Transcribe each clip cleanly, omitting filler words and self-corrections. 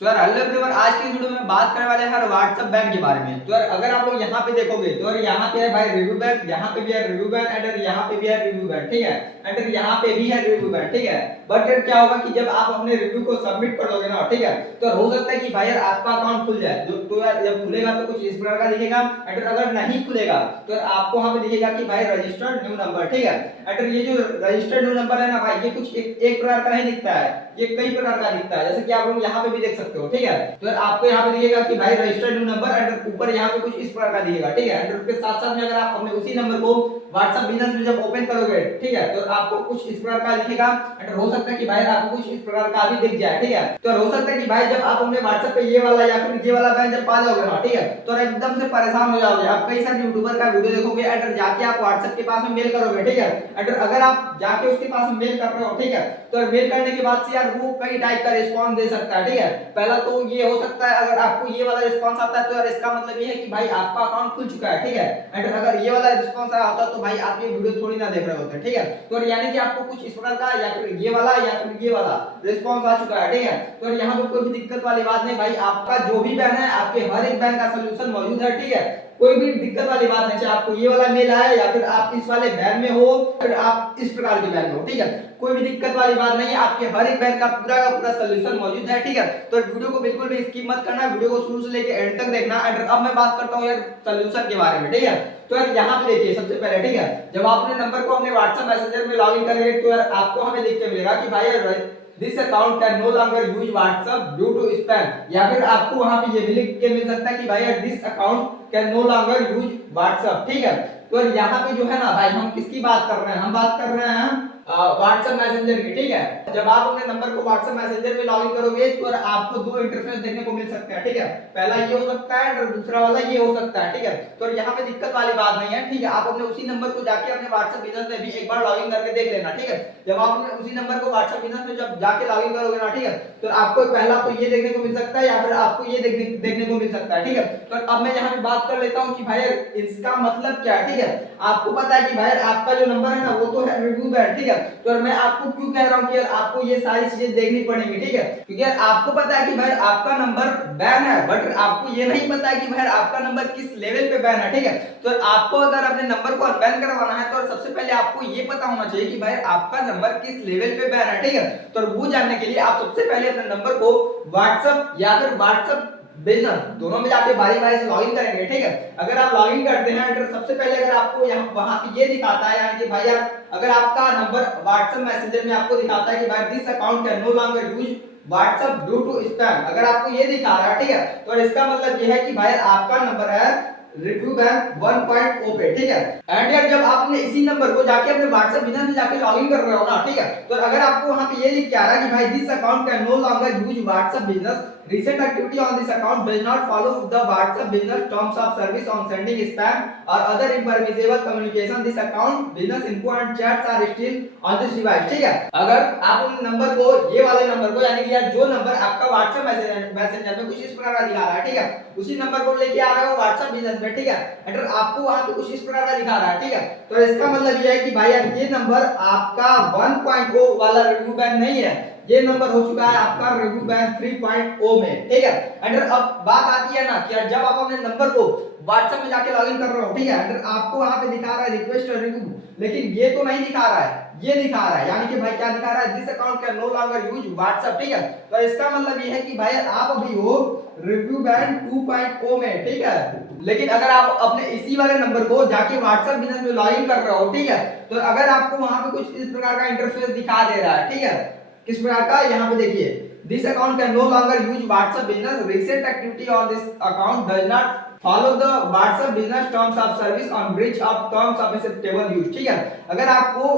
तो यार hello everyone, आज की वीडियो में बात करने वाले हैं व्हाट्सएप बैन के बारे में। तो यार अगर आप लोग यहाँ पे देखोगे तो यार यहाँ पे है भाई रिव्यू बैन, यहाँ पे भी है रिव्यू बैन एंड यहाँ पे भी है रिव्यू बैन, ठीक है। एंड यहाँ पे भी है रिव्यू बैन, ठीक है। बट यार क्या होगा कि जब आप अपने रिव्यू को सबमिट कर दोगे ना, ठीक है, तो हो सकता है कि भाई यार आपका अकाउंट खुल जाए। तो यार जब खुलेगा तो कुछ इस प्रकार का दिखेगा। एंड अगर नहीं खुलेगा तो यार आपको वहां पे दिखेगा कि भाई रजिस्टर्ड न्यू नंबर, ठीक है। एंड ये जो रजिस्टर्ड न्यू नंबर है ना भाई, ये कुछ एक प्रकार का नहीं दिखता है, ये कई प्रकार का दिखता है, जैसे कि आप लोग यहाँ पे भी देख सकते हो, ठीक है। तो आपको यहाँ पे दिखेगा कि भाई रजिस्टर्ड न्यू नंबर एंड ऊपर यहाँ पे कुछ इस प्रकार का दिखेगा, ठीक है। एंड उसके साथ साथ में अगर आप अपने उसी नंबर को WhatsApp बिजनेस में जब ओपन करोगे, ठीक है, तो आपको कुछ इस प्रकार का दिखेगा। एंड हो सकता है कि भाई आपको कुछ इस प्रकार का भी दिख जाए, ठीक है। तो हो सकता है कि भाई जब आप अपने WhatsApp पे ये वाला या फिर ये वाला बैन जब पा जाओगे ना, ठीक है, तो एकदम से परेशान हो जाओगे। आप कई सारे यूट्यूबर का वीडियो देखोगे एंड जाके आप WhatsApp के पास में मेल करोगे, ठीक है। एंड अगर आप जाके उसके पास में मेल कर रहे हो, ठीक है, तो मेल करने के बाद से यार वो कई टाइप का रिस्पांस दे सकता है, ठीक है। पहला तो ये हो सकता है, अगर आपको ये वाला रिस्पांस आता है तो यार इसका मतलब ये है कि भाई आपका अकाउंट खुल चुका है, ठीक है। एंड अगर ये वाला रिस्पांस आया होता तो भाई आप ये वीडियो थोड़ी ना देख रहे होते, ठीक है। तो यानी कि आपको कुछ इस प्रकार का या फिर ये वाला या फिर ये वाला रिस्पांस आ चुका है, ठीक है। तो यहाँ पे कोई भी दिक्कत वाली बात नहीं भाई, आपका जो भी बैन है आपके हर एक बैन का सलूशन मौजूद है, ठीक है। कोई भी दिक्कत वाली बात नहीं, चाहे आपको ये वाला मेल आए या फिर आप इस वाले बैन में हो फिर आप इस प्रकार के बैन में हो, ठीक है। कोई भी दिक्कत वाली बात नहीं है, आपके हर एक बैन का पूरा सलूशन मौजूद है, ठीक है। तो वीडियो को बिल्कुल भी स्किप मत करना, वीडियो को शुरू से लेके एंड तक देखना। एंड अब मैं बात करता हूँ यार सलूशन के बारे में, ठीक है। तो यार यहाँ पे देखिए सबसे पहले, ठीक है, जब आप अपने नंबर को अपने WhatsApp मैसेंजर में लॉगिन करेंगे तो यार आपको हमें देख के मिलेगा कि भाई this account can no longer use WhatsApp due to spam, या फिर आपको वहां पे ये भी लिख के मिल सकता है कि भाई this account can no longer use WhatsApp, ठीक है। तो यहाँ पे जो है ना भाई हम किसकी बात कर रहे हैं, हम बात कर रहे हैं WhatsApp मैसेंजर की, ठीक है। जब आप अपने नंबर को WhatsApp मैसेंजर में लॉगिन करोगे तो आपको दो इंटरफेस देखने को मिल सकते हैं, ठीक है। पहला ये हो सकता है और दूसरा वाला ये हो सकता है, ठीक है। तो यहाँ पे दिक्कत वाली बात नहीं है, ठीक है। आप अपने उसी नंबर को जाके अपने WhatsApp बिजनेस में भी एक बार लॉगिन करके देख लेना, ठीक है। जब आप अपने उसी नंबर को WhatsApp बिजनेस में जब जाके लॉगिन करोगे ना, ठीक है, तो आपको पहला तो ये देखने को मिल सकता है या फिर आपको ये देखने को मिल सकता है, ठीक है। तो अब मैं यहाँ पे बात कर लेता हूँ कि भाई इसका मतलब क्या है, ठीक है। आपको पता है कि भाई आपका जो नंबर है ना वो तो है रिव्यू बैन, ठीक है। तो मैं आपको क्यों कह रहा हूँ कि यार आपको ये सारी चीजें देखनी पड़ेंगी, ठीक है, क्योंकि यार आपको पता है कि भाई आपका नंबर बैन है, बट आपको ये नहीं पता है कि भाई आपका नंबर किस लेवल पे बैन है, ठीक है। तो आपको अगर अपने नंबर को अनबैन करवाना है तो सबसे पहले आपको ये पता होना चाहिए कि भाई आपका नंबर किस लेवल पे बैन है, ठीक है। तो वो जानने के लिए आप सबसे पहले अपने नंबर को WhatsApp या फिर WhatsApp बिजनेस दोनों में जाके बारी बारी से लॉगिन करेंगे, ठीक है। अगर आप लॉगिन करते हैं तो सबसे पहले अगर आपको यहाँ वहां पे ये दिखाता है यानी कि भाई यार अगर आपका नंबर WhatsApp मैसेंजर में आपको दिखाता है कि भाई this account can no longer use WhatsApp due to spam, अगर आपको ये दिखा रहा है, ठीक है, तो इसका मतलब ये है कि भाई आपका नंबर है रिव्यू बैन 1.0 पे, ठीक है। एंड यार जब आपने इसी नंबर को जाके अपने WhatsApp बिजनेस में जाके लॉगिन कर रहे हो ना, ठीक है, तो अगर आपको वहां पे ये लिख के आ रहा है कि भाई this account can no longer use WhatsApp business, recent activity on this account does not follow the WhatsApp business terms of service on sending spam or other impermissible communication, this account business info and chats are still on this device, ठीक है। अगर आप उन number को ये वाले number को यानी कि यार जो नंबर आपका WhatsApp मैसेंजर में कुछ इस प्रकार का दिखा रहा है, ठीक है, उसी नंबर को लेके आ रहे हो WhatsApp बिजनेस में, ठीक है, अगर आपको वहां पे कुछ इस प्रकार का दिखा रहा है, ठीक है, तो इसका मतलब ये है कि भाई यार ये नंबर आपका 1.0 वाला रिव्यू बैन नहीं है, ये नंबर हो चुका है आपका रिव्यू बैन 3.0 में, ठीक है। अंडर अब बात आती है ना कि जब आप अपने नंबर को WhatsApp में जाके लॉगिन कर रहे हो, ठीक है, अंडर आपको वहां पे दिखा रहा है रिक्वेस्ट रिव्यू, लेकिन ये तो नहीं दिखा रहा है, ये दिखा रहा है यानी कि भाई क्या दिखा रहा है, this account can no longer use WhatsApp, ठीक है। तो इसका मतलब ये है कि भाई आप अभी हो रिव्यू बैन 2.0 में, ठीक है। लेकिन अगर आप अपने इसी वाले नंबर को जाके WhatsApp बिजनेस में लॉगिन कर रहे हो, ठीक है, तो अगर आपको वहां पे कुछ इस प्रकार का इंटरफेस दिखा दे रहा है, ठीक है, किस प्रकार का, यहाँ पे देखिए this account can no longer use WhatsApp business, recent activity on this account does not follow the WhatsApp business terms of service on breach of terms of acceptable use, ठीक है। अगर आपको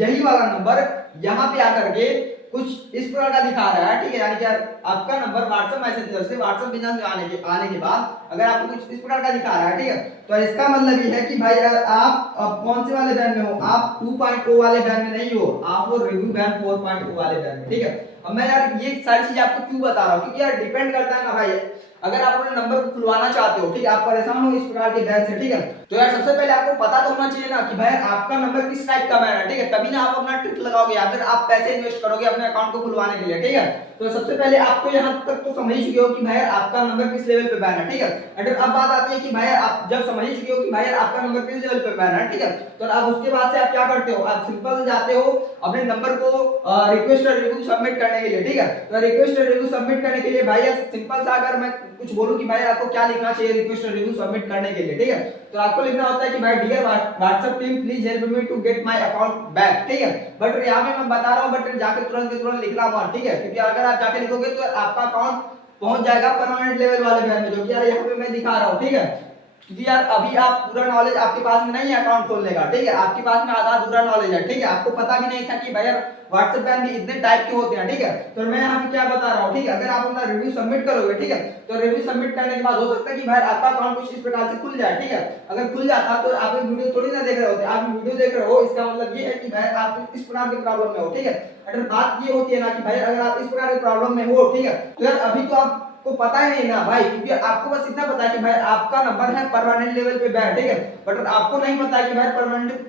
यही वाला नंबर यहाँ पे आकर के कुछ इस प्रकार का दिखा रहा है, ठीक है, यानी कि आपका नंबर WhatsApp मैसेंजर से WhatsApp बिजनेस में आने के बाद अगर आपको कुछ इस प्रकार का दिखा रहा है, ठीक है, तो इसका मतलब ये है कि भाई आप अब कौन से वाले बैन में हो, आप 2.0 वाले बैन में नहीं हो, आप हो रिव्यू बैन 4.0 वाले बैन में, ठीक है। अब मैं यार ये सारी चीज आपको क्यों बता रहा हूँ, क्योंकि यार डिपेंड करता है ना भाई अगर आप अपने नंबर को खुलवाना चाहते हो, ठीक है, आप परेशान हो इस प्रकार के बैन से, ठीक है, तो यार सबसे पहले आपको पता तो होना चाहिए ना कि भाई आपका नंबर किस टाइप का बैन है, ठीक है, तभी ना आप अपना ट्रिक लगाओगे या फिर आप पैसे इन्वेस्ट करोगे अपने अकाउंट को खुलवाने के लिए, ठीक है। तो सबसे पहले आपको यहाँ तक तो समझ ही चुके हो कि भाई आपका नंबर किस लेवल पे बैन है, ठीक है। अगर अब बात आती है कि भाई आप जब समझ ही चुके हो कि भाई आपका नंबर किस लेवल पे बैन है, ठीक है, तो अब उसके बाद से आप क्या करते हो, आप सिंपल से जाते हो अपने नंबर को रिक्वेस्ट और रिव्यू सबमिट करने के लिए, ठीक है। तो रिक्वेस्ट और रिव्यू सबमिट करने के लिए भाई सिंपल सा अगर मैं कुछ बोलूं कि भाई आपको क्या लिखना चाहिए रिक्वेस्ट और रिव्यू सबमिट करने के लिए, ठीक है, तो आपको लिखना होता है कि भाई dear WhatsApp team please help me to get my account back, ठीक है। बट यहाँ पे मैं बता रहा हूँ बट जाके तुरंत लिखना मत, ठीक है, क्योंकि अगर आप जाके लिखोगे तो आपका अकाउंट पहुंच जाएगा परमानेंट लेवल वाले बैन में, जो कि यार यहाँ पे मैं दिखा रहा हूँ, ठीक है। क्योंकि यार अभी आप पूरा नॉलेज आपके पास में नहीं है अकाउंट खोलने का, ठीक है, आपके पास में आधा अधूरा नॉलेज है, ठीक है, आपको पता भी नहीं था कि भाई यार व्हाट्सएप बैन भी इतने टाइप के होते हैं, ठीक है। तो मैं यहाँ पे क्या बता रहा हूँ, ठीक है, अगर आप अपना रिव्यू सबमिट करोगे, ठीक है, तो रिव्यू सबमिट करने के बाद हो सकता है कि भाई आपका अकाउंट कुछ इस प्रकार से खुल जाए, ठीक है। अगर खुल जाता तो आप वीडियो थोड़ी ना देख रहे होते, आप वीडियो देख रहे हो, इसका मतलब ये है कि भाई आप इस प्रकार की प्रॉब्लम में हो, ठीक है। अगर बात ये होती है ना कि भाई अगर आप इस प्रकार की प्रॉब्लम में हो, ठीक है, तो यार अभी तो आप को पता ही नहीं ना भाई, क्योंकि आपको बस इतना पता है कि भाई आपका नंबर है परमानेंट लेवल पे बैन, ठीक है, बट आपको नहीं पता है कि भाई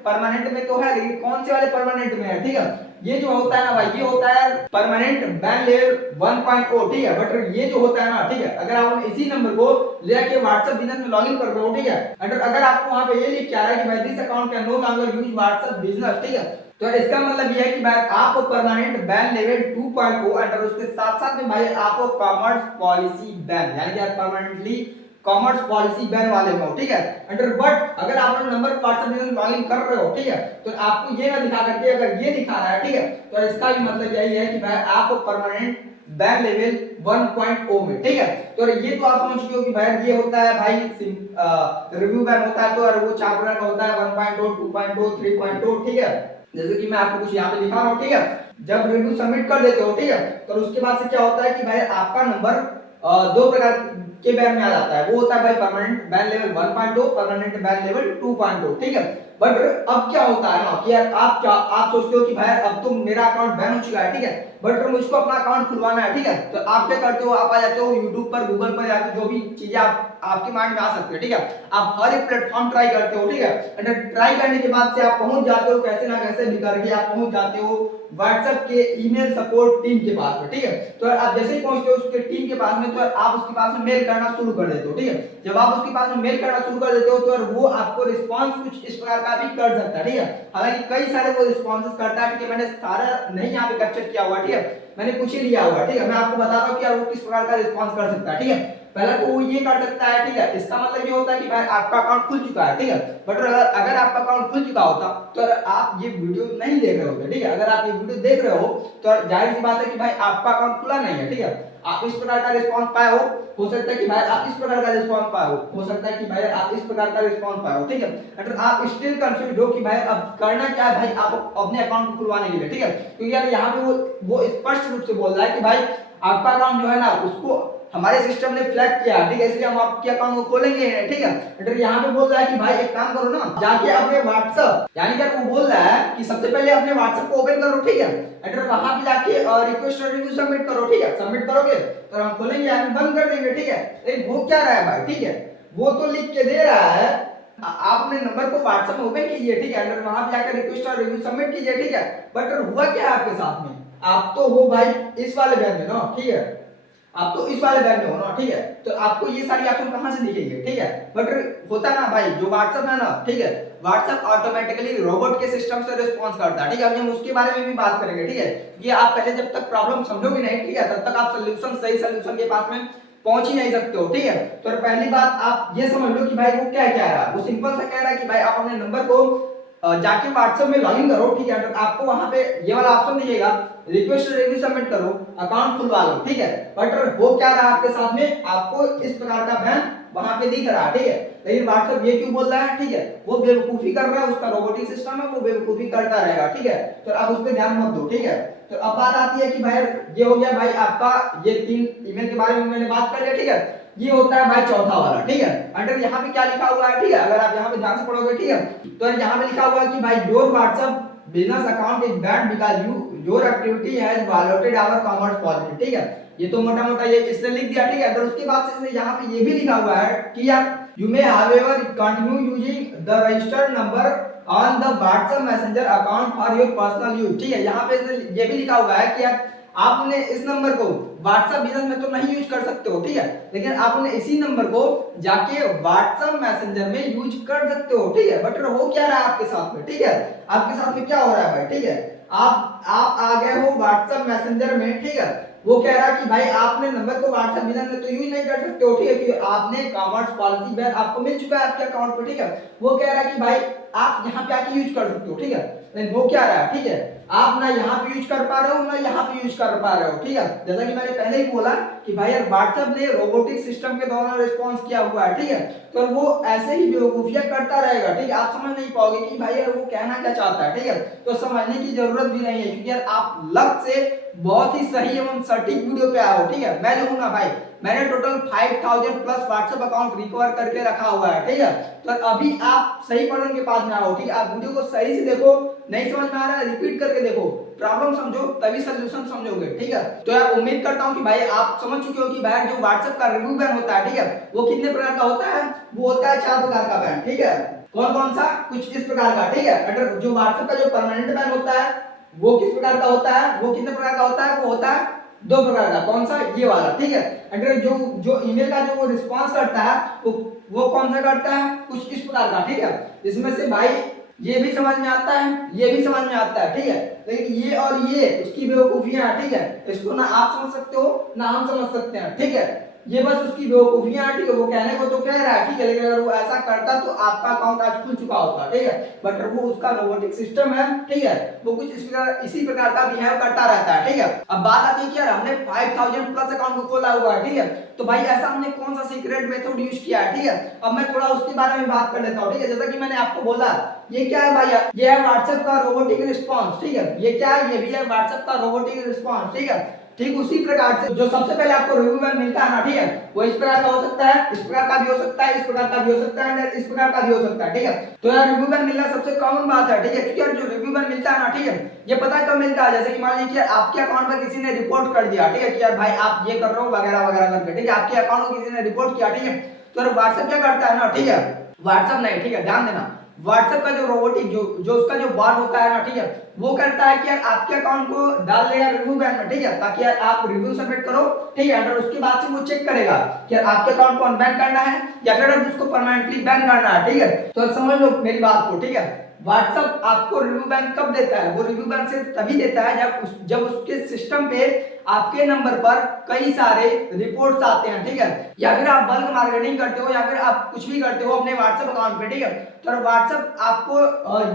परमानेंट में तो है लेकिन कौन से वाले परमानेंट में है, ठीक है। ये जो होता है ना भाई, ये होता है परमानेंट बैन लेवल 1.0, ठीक है। बट ये जो होता है ना, ठीक है, अगर आप इसी नंबर को लेके व्हाट्सएप बिजनेस में लॉगिन कर रहे हो, ठीक है, अगर आपको वहां पे ये लिख के आ रहा है कि भाई this account can no longer use WhatsApp business, ठीक है, तो इसका मतलब ये है कि भाई आप परमानेंट बैन लेवल 2.0 अंडर उसके साथ साथ में भाई आपको कॉमर्स पॉलिसी बैन यानी कि परमानेंटली कॉमर्स पॉलिसी बैन वाले में हो, ठीक है। अंडर बट अगर आप अपना नंबर व्हाट्सएप में लॉगिन कर रहे हो, ठीक है, तो आपको ये ना दिखा करके अगर ये दिखा रहा है, ठीक है, तो इसका भी मतलब यही है कि भाई आप परमानेंट बैन लेवल 1.0 में, ठीक है। तो ये तो आप समझ चुके हो कि भाई ये होता है भाई रिव्यू बैन होता है, तो और वो 4 प्रकार का होता है 1.0 2.0 3.0, ठीक है। जैसे कि मैं आपको कुछ यहाँ पे दिखा रहा हूँ, ठीक है, जब रिव्यू सबमिट कर देते हो, ठीक है, तो उसके बाद से क्या होता है कि भाई आपका नंबर दो प्रकार के बैन में आ जाता है, वो होता है भाई permanent ban level 1.0 permanent ban level 2.0, ठीक है। बट अब क्या होता है ना कि यार आप सोचते हो कि भाई अब तो मेरा अकाउंट बैन हो चुका है, ठीक है, बट मुझको अपना अकाउंट खुलवाना है, ठीक है, तो आप क्या करते हो, आप आ जाते हो यूट्यूब पर, गूगल पर, या फिर जो भी चीजें आपके माइंड में आ सकती है, ठीक है, आप हर एक प्लेटफॉर्म ट्राई करते हो, ठीक है, और ट्राई करने के बाद से आप पहुंच जाते हो कैसे ना कैसे भी करके आप पहुंच जाते हो व्हाट्सएप के ईमेल सपोर्ट टीम के पास में, ठीक है। तो आप जैसे ही पहुंचते हो उसके टीम के पास में, तो आप उसके पास में मेल करना शुरू कर देते हो, ठीक है। जब आप उसके पास में मेल करना शुरू कर देते हो तो वो आपको रिस्पांस कुछ इस प्रकार का भी कर सकता है, ठीक है। हालांकि कई सारे वो रिस्पांसेस करता है, ठीक है, मैंने सारा नहीं यहाँ पे कैप्चर किया हुआ, ठीक है, मैंने कुछ ही लिया हुआ, ठीक है, मैं आपको बता रहा हूँ कि यार वो किस प्रकार का रिस्पांस कर सकता है, ठीक है। पहला तो वो ये कर सकता है, ठीक है, इसका मतलब ये होता है कि भाई आपका अकाउंट खुल चुका है, ठीक है, बट अगर आपका अकाउंट खुल चुका होता तो आप ये वीडियो नहीं देख रहे होते, ठीक है। अगर आप ये वीडियो देख रहे हो तो जाहिर सी बात है कि भाई आपका अकाउंट खुला नहीं है, ठीक है, आप इस प्रकार का रिस्पांस पाए हो सकता है कि भाई आप इस प्रकार का रिस्पांस पाए हो सकता है कि भाई आप इस प्रकार का रिस्पांस पाए हो, ठीक है। अगर आप स्टिल कंफ्यूज हो कि भाई अब करना क्या है भाई आप अपने अकाउंट को खुलवाने के लिए, ठीक है, क्योंकि यार यहाँ पे वो स्पष्ट रूप से बोल रहा है कि भाई आपका अकाउंट जो है ना उसको हमारे सिस्टम ने फ्लैग किया, ठीक है, इसलिए हम आपके अकाउंट को खोलेंगे, ठीक है। अगर यहाँ पे बोल रहा है कि भाई एक काम करो ना, जाके अपने व्हाट्सएप यानी कि वो बोल रहा है कि सबसे पहले अपने व्हाट्सएप को ओपन करो, ठीक है, अगर वहां पे जाके रिक्वेस्ट और रिव्यू सबमिट करो, ठीक है, सबमिट करोगे तो हम खोलेंगे या बंद कर देंगे, ठीक है। लेकिन वो क्या रहा है भाई, ठीक है, वो तो लिख के दे रहा है आप अपने नंबर को व्हाट्सएप में ओपन कीजिए, ठीक है, अगर वहां पे जाकर रिक्वेस्ट और रिव्यू सबमिट कीजिए, ठीक है, बट हुआ क्या है आपके साथ में, आप तो हो भाई इस वाले बैन में ना, ठीक है, आप तो इस वाले बैन में हो ना, ठीक है, तो आपको ये सारी ऑप्शन कहां से दिखेंगे, ठीक है। बट होता ना भाई जो व्हाट्सएप है ना, ठीक है, व्हाट्सएप ऑटोमेटिकली रोबोट के सिस्टम से रिस्पांस करता है, ठीक है, हम उसके बारे में भी बात करेंगे, ठीक है। ये आप पहले जब तक प्रॉब्लम समझोगे नहीं, ठीक है, तब तक आप सही सॉल्यूशन के पास में पहुंच ही नहीं सकते हो, ठीक है। तो पहली बात आप ये समझ लो कि भाई वो क्या कह रहा है, वो सिंपल सा कह रहा है कि भाई आप अपने नंबर को जाके व्हाट्सएप में लॉगिन करो, ठीक है, तो आपको वहां पे ये वाला ऑप्शन दिखेगा रिक्वेस्ट रिव्यू सबमिट करो अकाउंट खुलवा लो, ठीक है। बट वो क्या रहा आपके साथ में, आपको इस प्रकार का बैन वहां पे दिख रहा है, ठीक है, लेकिन व्हाट्सएप ये क्यों बोल रहा है, ठीक है, वो बेवकूफी कर रहा है, उसका रोबोटिक सिस्टम है, वो बेवकूफी करता रहेगा, ठीक है। तो आप उस पे ध्यान मत दो, ठीक है। तो अब बात आती है कि भाई ये हो गया भाई आपका ये 3 ईमेल के बारे में मैंने बात कर लिया, ठीक है। ये होता है भाई चौथा वाला, ठीक है। अंडर यहाँ पे क्या लिखा हुआ है, ठीक है, अगर आप यहाँ पे ध्यान से पढ़ोगे, ठीक है, तो यहाँ पे लिखा हुआ है कि भाई your WhatsApp business account is bad because your activity has violated our commerce policy, ठीक है। ये तो मोटा मोटा ये इसने लिख दिया, ठीक है। अगर उसके बाद से इसने यहाँ पे ये भी लिखा हुआ है कि यार you may however continue using the registered number on the WhatsApp messenger account for your personal use, ठीक है। यहाँ पे इसने ये भी लिखा हुआ है कि यार आपने इस नंबर को व्हाट्सएप बिजनेस में तो नहीं यूज कर सकते हो, ठीक है, लेकिन आपने इसी नंबर को जाके व्हाट्सएप मैसेंजर में यूज कर सकते हो, ठीक है। बट हो क्या रहा है आपके साथ में, ठीक है, आपके साथ में क्या हो रहा है भाई, ठीक है, आप आ गए हो व्हाट्सएप मैसेंजर में, ठीक है। वो कह रहा है कि भाई आपने नंबर को व्हाट्सएप बिजनेस में तो यूज नहीं कर सकते हो, ठीक है, क्योंकि आपने कॉमर्स पॉलिसी बैन आपको मिल चुका है आपके अकाउंट पे, ठीक है। वो कह रहा है कि भाई आप यहाँ पे आके यूज कर सकते हो, ठीक है, लेकिन वो क्या रहा है, ठीक है, आप ना यहाँ पे यूज कर पा रहे हो ना यहाँ पे यूज कर पा रहे हो, ठीक है। जैसा कि मैंने पहले ही बोला कि भाई यार व्हाट्सएप ने रोबोटिक सिस्टम के दौरान रिस्पांस किया हुआ है, ठीक है, तो वो ऐसे ही बेवकूफियां करता रहेगा, ठीक है। आप समझ नहीं पाओगे कि भाई यार वो कहना क्या चाहता है, ठीक है, तो समझने की जरूरत भी नहीं है, क्योंकि यार आप लक से बहुत ही सही एवं सटीक वीडियो पे आए हो, ठीक है। मैं जो हूं ना भाई, मैंने total 5000 plus WhatsApp account recover करके रखा हुआ है, ठीक है। तो अभी आप सही पर्सन के पास में आओ, ठीक है, आप वीडियो को सही से देखो, नहीं समझ में आ रहा है रिपीट करके देखो, प्रॉब्लम समझो तभी सॉल्यूशन समझोगे, ठीक है। तो यार उम्मीद करता हूं कि भाई आप समझ चुके हो कि भाई जो व्हाट्सएप का रिव्यू बैन होता है, ठीक है, वो कितने प्रकार का होता है, वो होता है 4 प्रकार का बैन, ठीक है। कौन कौन सा, कुछ इस प्रकार का, ठीक है। अगर जो व्हाट्सएप का जो परमानेंट बैन होता है वो किस प्रकार का होता है, वो कितने प्रकार का होता है, वो होता है 2 प्रकार का। कौन सा, ये वाला, ठीक है। अगर जो जो ईमेल का जो वो रिस्पांस करता है वो कौन सा करता है, कुछ इस प्रकार का, ठीक है। इसमें से भाई ये भी समझ में आता है, ये भी समझ में आता है, ठीक है, लेकिन ये और ये उसकी बेवकूफियां, ठीक है, इसको ना आप समझ सकते हो ना हम समझ सकते हैं, ठीक है। ये बस उसकी बेवकूफियां, ठीक है, वो कहने को तो कह रहा है, ठीक है, लेकिन अगर वो ऐसा करता तो आपका अकाउंट आज खुल चुका होता, ठीक है। बट वो उसका रोबोटिक सिस्टम है, ठीक है, वो कुछ इसी प्रकार का बिहेव करता रहता है, ठीक है। अब बात आती है कि यार हमने 5000 प्लस अकाउंट को खोला हुआ है, ठीक है, तो भाई ऐसा हमने कौन सा सीक्रेट मेथड यूज किया है, ठीक है। अब मैं थोड़ा उसके बारे में बात कर लेता हूँ, ठीक है। जैसा कि मैंने आपको बोला, ये क्या है भाई, ये है व्हाट्सएप का रोबोटिक रिस्पांस, ठीक है, ये क्या है, ये भी है व्हाट्सएप का रोबोटिक रिस्पांस, ठीक है। ठीक उसी प्रकार से जो सबसे पहले आपको रिव्यू बैन मिलता है ना, ठीक है, वो इस प्रकार का हो सकता है, इस प्रकार का भी हो सकता है, इस प्रकार का भी हो सकता है, इस प्रकार का भी हो सकता है, ठीक है। तो यार रिव्यू बैन मिलना सबसे कॉमन बात है, ठीक है, क्योंकि यार जो रिव्यू बैन मिलता है ना, ठीक है, ये पता कब मिलता है, जैसे कि मान लीजिए आपके अकाउंट में किसी ने रिपोर्ट कर दिया, ठीक है, कि यार भाई आप ये कर रहे हो वगैरह वगैरह करके, ठीक है, आपके अकाउंट को किसी ने रिपोर्ट किया, ठीक है, तो व्हाट्सएप क्या करता है ना, ठीक है, व्हाट्सएप नहीं, ठीक है, ध्यान देना, व्हाट्सएप का जो रोबोटिक जो उसका जो बॉट होता है ना, ठीक है, वो करता है कि यार आपके अकाउंट को डाल देगा रिव्यू बैन में, ठीक है, ताकि यार आप रिव्यू सबमिट करो, ठीक है, और उसके बाद से वो चेक करेगा कि आपके अकाउंट को अनबैन करना है या फिर उसको परमानेंटली बैन करना है, ठीक है। तो समझ लो मेरी बात को, ठीक है। व्हाट्सएप आपको रिव्यू बैन कब देता है, वो रिव्यू बैन सिर्फ तभी देता है जब उसके सिस्टम पे आपके नंबर पर कई सारे रिपोर्ट्स आते हैं, ठीक है, या फिर आप बल्क मार्केटिंग करते हो या फिर आप कुछ भी करते हो अपने व्हाट्सएप अकाउंट पे, ठीक है, तो व्हाट्सएप आपको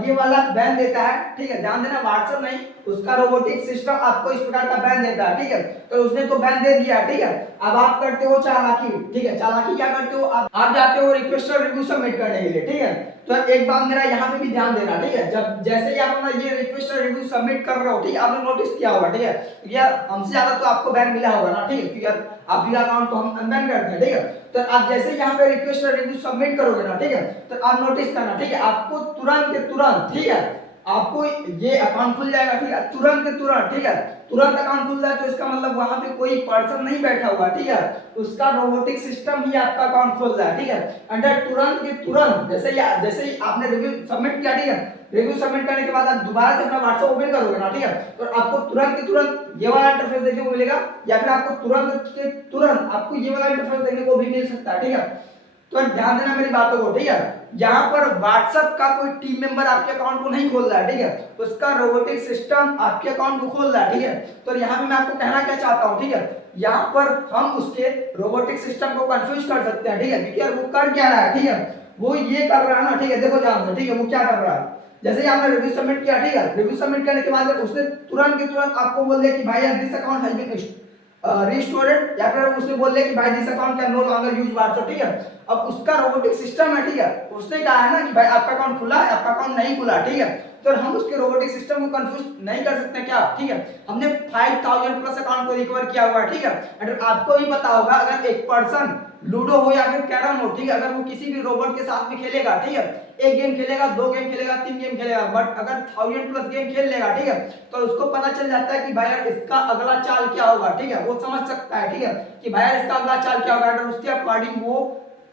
ये वाला बैन देता है, ठीक है, ध्यान देना, व्हाट्सएप नहीं, उसका रोबोटिक सिस्टम आपको इस प्रकार का बैन देता है, ठीक है। तो उसने तो बैन दे दिया, ठीक है। अब आप करते हो चालाकी, ठीक है, चालाकी क्या करते हो, आप जाते हो रिक्वेस्ट और रिव्यू सबमिट करने के लिए, ठीक है। तो एक बात मेरा यहाँ पे भी ध्यान देना, ठीक है, जब जैसे ही आप अपना ये रिक्वेस्ट और रिव्यू सबमिट कर रहे हो, ठीक है, आपने नोटिस किया होगा, ठीक है, यार हमसे ज्यादा तो आपको बैन मिला होगा ना, ठीक है, क्योंकि यार आपका अकाउंट तो हम अनबैन करते हैं, ठीक है। तो आप जैसे ही यहाँ पे रिक्वेस्ट और रिव्यू सबमिट करोगे ना, ठीक है, तो आप नोटिस करना, ठीक है, आपको तुरंत के तुरंत, ठीक है, आपको ये अकाउंट खुल जाएगा, ठीक है, तुरंत के तुरंत, ठीक है, तुरंत अकाउंट खुल जाए तो इसका मतलब वहां पे कोई पर्सन नहीं बैठा हुआ, ठीक है, उसका रोबोटिक सिस्टम ही आपका अकाउंट खोल रहा है, ठीक है। अंडर तुरंत के तुरंत जैसे ही आपने रिव्यू सबमिट किया, ठीक है, रिव्यू सबमिट करने के बाद आप दोबारा से अपना व्हाट्सएप ओपन करोगे ना, ठीक है, तो आपको तुरंत के तुरंत ये वाला इंटरफेस देखने को मिलेगा या फिर आपको तुरंत के तुरंत आपको ये वाला इंटरफेस देखने को भी मिल सकता है, ठीक है। तो ध्यान देना मेरी बातों को, ठीक है, यहाँ पर व्हाट्सएप का कोई टीम मेंबर आपके अकाउंट को नहीं खोल रहा है, ठीक है, उसका रोबोटिक सिस्टम आपके अकाउंट को खोल रहा है, ठीक है। तो यहाँ पे मैं आपको कहना क्या चाहता हूँ, ठीक है, यहाँ पर हम उसके रोबोटिक सिस्टम को कंफ्यूज कर सकते हैं, ठीक है, क्योंकि यार वो कर क्या रहा है, ठीक है, वो ये कर रहा है ना, ठीक है, देखो ध्यान से, ठीक है, वो क्या कर रहा है, जैसे ही आपने रिव्यू सबमिट किया, ठीक है, रिव्यू सबमिट करने के बाद उसने तुरंत के तुरंत आपको बोल दिया कि भाई यार this account has been restored, या फिर उसने बोल दिया कि भाई this account can no longer use WhatsApp, ठीक है। अब उसका रोबोटिक सिस्टम है, ठीक है, उसने कहा है ना कि भाई आपका अकाउंट खुला है, आपका अकाउंट नहीं खुला, ठीक है, तो हम उसके रोबोटिक सिस्टम को कंफ्यूज नहीं कर सकते क्या, ठीक है। हमने 5000 प्लस अकाउंट को रिकवर किया हुआ है, ठीक है। अगर आपको भी पता होगा अगर एक पर्सन लूडो हो या फिर कैरम हो, ठीक है, अगर वो किसी भी रोबोट के साथ में खेलेगा, ठीक है, एक गेम खेलेगा, 2 गेम खेलेगा, 3 गेम खेलेगा, बट अगर 1000 प्लस गेम खेल लेगा, ठीक है, तो उसको पता चल जाता है कि भाई यार इसका अगला चाल क्या होगा, ठीक है, वो समझ सकता है, ठीक है, कि भाई यार इसका अगला चाल क्या होगा, अगर उसके अकॉर्डिंग वो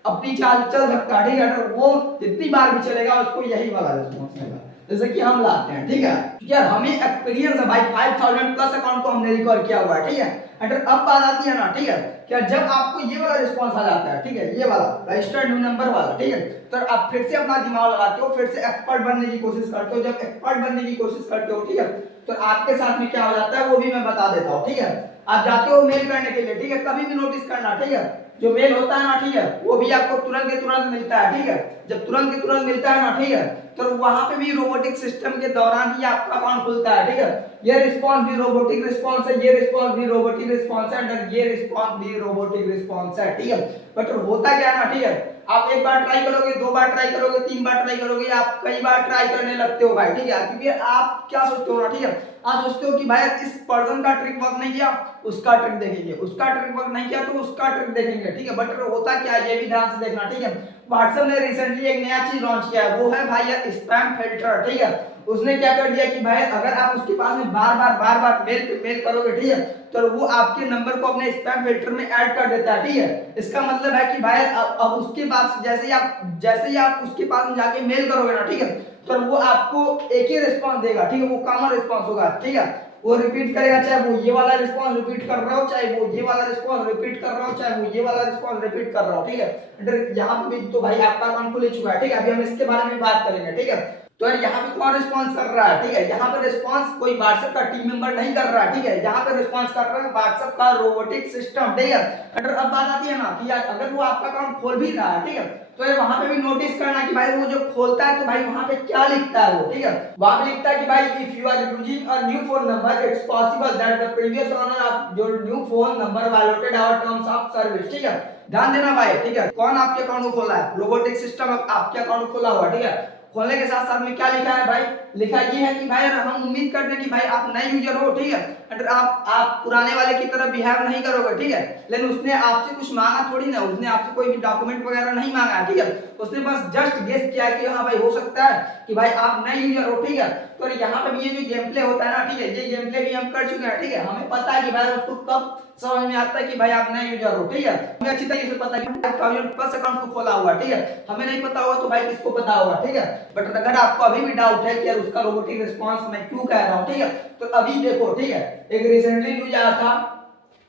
अपनी चाल चल सकता है, ठीक है। अगर वो जितनी बार भी चलेगा उसको यही वाला रिस्पॉन्स मिलेगा जैसे कि हम लाते हैं, ठीक है। यार हमें एक्सपीरियंस है भाई, 5000 प्लस अकाउंट को हमने रिकवर किया हुआ है, ठीक है। अगर अब बात आती है ना, ठीक है, क्या जब आपको ये वाला रिस्पांस आ जाता है, ठीक है, ये वाला रजिस्टर्ड न्यू नंबर वाला, ठीक है, तो आप फिर से अपना दिमाग लगाते हो, फिर से एक्सपर्ट बनने की कोशिश करते हो। जब एक्सपर्ट बनने की कोशिश करते हो, ठीक है, तो आपके साथ में क्या हो जाता है वो भी मैं बता देता हूँ, ठीक है। आप जाते हो मेल करने के लिए, ठीक है, कभी भी नोटिस करना, ठीक है, जो मेल होता है ना, ठीक है, वो भी आपको तुरंत के तुरंत मिलता है, ठीक है। जब तुरंत के तुरंत मिलता है ना, ठीक है, तो वहां पे भी रोबोटिक सिस्टम के दौरान ही आपका अकाउंट खुलता है, ठीक है। ये रिस्पांस भी रोबोटिक रिस्पांस है, ये रिस्पांस भी रोबोटिक रिस्पांस है, और ये रिस्पांस भी रोबोटिक रिस्पांस है, ठीक है। बट होता क्या है ना, ठीक है, आप एक बार ट्राई करोगे, 2 बार ट्राई करोगे, 3 बार ट्राई करोगे, आप कई बार ट्राई करने लगते हो भाई, ठीक है, क्योंकि आप क्या सोचते हो ना, ठीक है, आप सोचते हो कि भाई इस पर्सन का ट्रिक वर्क नहीं किया, उसका ट्रिक देखेंगे, उसका ट्रिक वर्क नहीं किया तो उसका ट्रिक देखेंगे, ठीक है। बट होता क्या है ये भी ध्यान से देखना, ठीक है। व्हाट्सएप ने रिसेंटली एक नया चीज लॉन्च किया है, वो है भाई यार स्पैम फिल्टर, ठीक है। उसने क्या कर दिया कि भाई अगर आप उसके पास में बार बार मेल पे मेल करोगे, ठीक है, तो वो आपके नंबर को अपने स्पैम फिल्टर में ऐड कर देता है, ठीक है। इसका मतलब है कि भाई अब उसके पास जैसे ही आप उसके पास जाके मेल करोगे ना, ठीक है, तो वो आपको एक ही रिस्पांस देगा, ठीक है, वो कॉमन रिस्पांस होगा, ठीक है। वो रिपीट करेगा, चाहे वो ये वाला रिस्पांस रिपीट कर रहा हो, चाहे वो ये वाला रिस्पांस रिपीट कर रहा हो, चाहे वो ये वाला रिस्पांस रिपीट कर रहा हो, ठीक है। इधर यहाँ पे भी तो भाई आपका अकाउंट खुल चुका है, ठीक है। अभी हम इसके बारे में बात करेंगे, ठीक है। तो यार यहाँ पे कौन रिस्पांस कर रहा है, ठीक है, यहाँ पे रिस्पांस कोई व्हाट्सएप का टीम मेंबर नहीं कर रहा है, ठीक है। यहाँ पे रिस्पांस कर रहा है व्हाट्सएप का रोबोटिक सिस्टम, ठीक है। अगर अब बात आती है ना कि यार अगर वो आपका अकाउंट खोल भी रहा है, ठीक है, तो यार वहां पे भी नोटिस करना कि भाई वो जो खोलता है तो भाई वहां पे क्या लिखता है वो, ठीक है। वहां पे लिखता है कि भाई if you are using a new phone number it's possible that the previous owner of your new phone number violated our terms of service, ठीक है। ध्यान देना भाई, ठीक है, कौन आपके अकाउंट को खोला है, रोबोटिक सिस्टम आपके अकाउंट खोला हुआ, ठीक है। खोलने के साथ साथ में क्या लिखा है भाई, लिखा ये है कि भाई हम उम्मीद करते हैं कि भाई आप नए यूजर हो, ठीक है। अगर आप पुराने वाले की तरह बिहेव नहीं करोगे, ठीक है। लेकिन उसने आपसे कुछ मांगा थोड़ी ना, उसने आपसे कोई भी डॉक्यूमेंट वगैरह नहीं मांगा, ठीक है। उसने बस जस्ट गेस किया कि हाँ भाई हो सकता है कि भाई आप नए यूजर हो, ठीक है। तो यहाँ पे ये जो गेम प्ले होता है ना, ठीक है, ये गेम प्ले भी हम कर चुके हैं, ठीक है। हमें पता है कि भाई उसको कब समझ में आता है कि भाई आप नए यूजर हो, ठीक है। हमें अच्छी तरीके से पता है कि 5000 प्लस अकाउंट को खोला हुआ, ठीक है। हमें नहीं पता होगा तो भाई किसको पता होगा, ठीक है। बट अगर आपको अभी भी डाउट है कि यार उसका रोबोटिक रिस्पांस मैं क्यों कह रहा हूं, ठीक है, तो अभी देखो, ठीक है, एक रिसेंटली न्यूज आया था,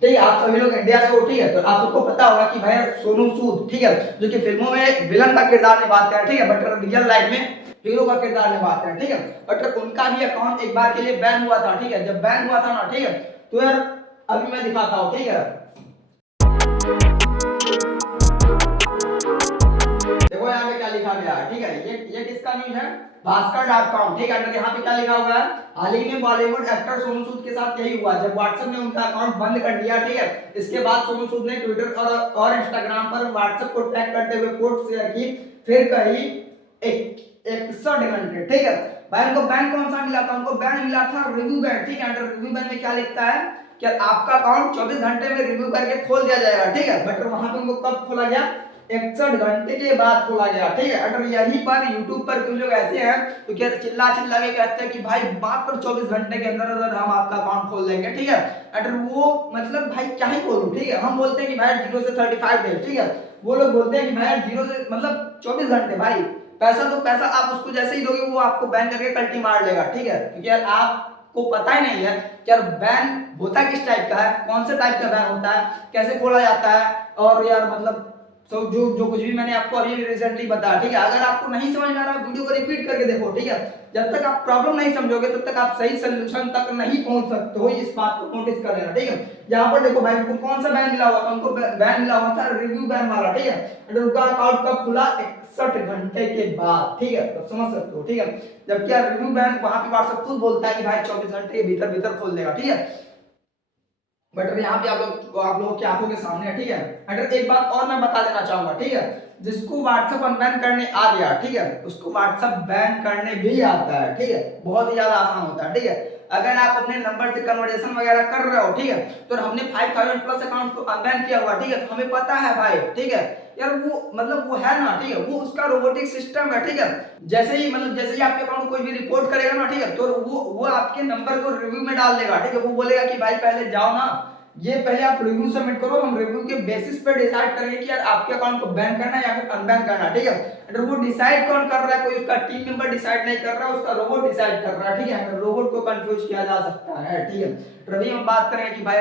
ठीक है, आप सभी लोग इंडिया से हो, ठीक है, तो आप सबको पता होगा कि भाई सोनू सूद, ठीक है, जो कि फिल्मों में विलन का किरदार निभाते हैं, ठीक है, बट रियल लाइफ में हीरो का किरदार निभाते हैं, ठीक है। बट उनका भी अकाउंट एक बार के लिए बैन हुआ था, ठीक है। जब बैन हुआ था ना, ठीक है, तो यार अभी मैं दिखाता हूं, ठीक है। देखो यहाँ पे क्या लिखा गया है, ठीक है, ये किसका न्यूज है, भास्कर.com, ठीक है। अंदर यहाँ पे क्या लिखा हुआ है, हाल ही में बॉलीवुड एक्टर सोनू सूद के साथ यही हुआ जब व्हाट्सएप ने उनका अकाउंट बंद कर दिया, ठीक है। इसके बाद सोनू सूद ने ट्विटर और इंस्टाग्राम पर व्हाट्सएप को टैग करते हुए पोस्ट शेयर की, फिर कही 61 घंटे, ठीक है। भाई उनको बैन कौन सा मिला था, उनको बैन मिला था रिव्यू बैन, ठीक है। अंडर रिव्यू बैन में क्या लिखता है कि आपका अकाउंट 24 घंटे में रिव्यू करके खोल दिया जाएगा, ठीक है। बट वहां पे उनको कब खोला गया, 61 घंटे के बाद खोला गया, ठीक है। अगर यहीं पर YouTube पर कुछ लोग ऐसे हैं तो क्या चिल्ला के कहते हैं कि भाई मात्र 24 घंटे के अंदर हम आपका अकाउंट खोल देंगे, ठीक है। अगर वो मतलब भाई क्या ही बोलूं, ठीक है। हम बोलते हैं कि भाई 0 से 35 डेज, ठीक है। वो लोग बोलते हैं कि भाई 0 से मतलब 24 घंटे, भाई पैसा तो पैसा आप उसको जैसे ही दोगे वो आपको बैन करके कल्टी मार लेगा, ठीक है। क्योंकि यार आपको पता ही नहीं है कि यार बैन होता किस टाइप का है, कौन से टाइप का बैन होता है, कैसे खोला जाता है, और यार मतलब तो जो कुछ भी मैंने आपको अभी रिसेंटली बताया, ठीक है। अगर आपको नहीं समझ में आ रहा वीडियो को रिपीट करके देखो, ठीक है। जब तक आप प्रॉब्लम नहीं समझोगे तब तक आप सही सोल्यूशन तक नहीं पहुंच सकते हो, इस बात को नोटिस कर लेना, ठीक है। यहाँ पर देखो भाई उनको कौन सा बैन मिला हुआ था, उनको बैन मिला हुआ था रिव्यू बैन वाला, ठीक है। अगर उनका अकाउंट कब खुला, 61 घंटे के बाद, ठीक है, तो समझ सकते हो, ठीक है। जबकि रिव्यू बैन वहां पे व्हाट्सएप खुद बोलता है कि भाई 24 घंटे के भीतर भीतर खोल देगा, ठीक है। बट यहाँ पे आप लोगों की आंखों के सामने है, ठीक है। अगर एक बात और मैं बता देना चाहूंगा, ठीक है, जिसको व्हाट्सएप अनबैन करने आ गया, ठीक है, उसको व्हाट्सएप बैन करने भी आता है, ठीक है, बहुत ही ज्यादा आसान होता है, ठीक है। अगर आप अपने नंबर से कन्वर्सेशन वगैरह कर रहे हो, ठीक है, तो हमने 5000 प्लस अकाउंट को अनबैन किया हुआ, ठीक है, तो हमें पता है भाई, ठीक है, यार वो मतलब वो है ना, ठीक है, वो उसका रोबोटिक सिस्टम है, ठीक है। जैसे ही आपके अकाउंट कोई भी रिपोर्ट करेगा ना, ठीक है, तो वो आपके नंबर को रिव्यू में डाल देगा, ठीक है, वो बोलेगा कि भाई पहले जाओ ना, ये पहले आप रिव्यू सबमिट करो, हम रिव्यू के बेसिस पे डिसाइड करेंगे कि यार आपके अकाउंट को बैन करना है या फिर अनबैन करना है, ठीक है। अगर वो डिसाइड कौन कर रहा है, कोई उसका टीम मेंबर डिसाइड नहीं कर रहा है, उसका रोबोट डिसाइड कर रहा है, ठीक है। रोबोट को कंफ्यूज किया जा सकता है, ठीक है। तो अभी हम बात करेंगे कि भाई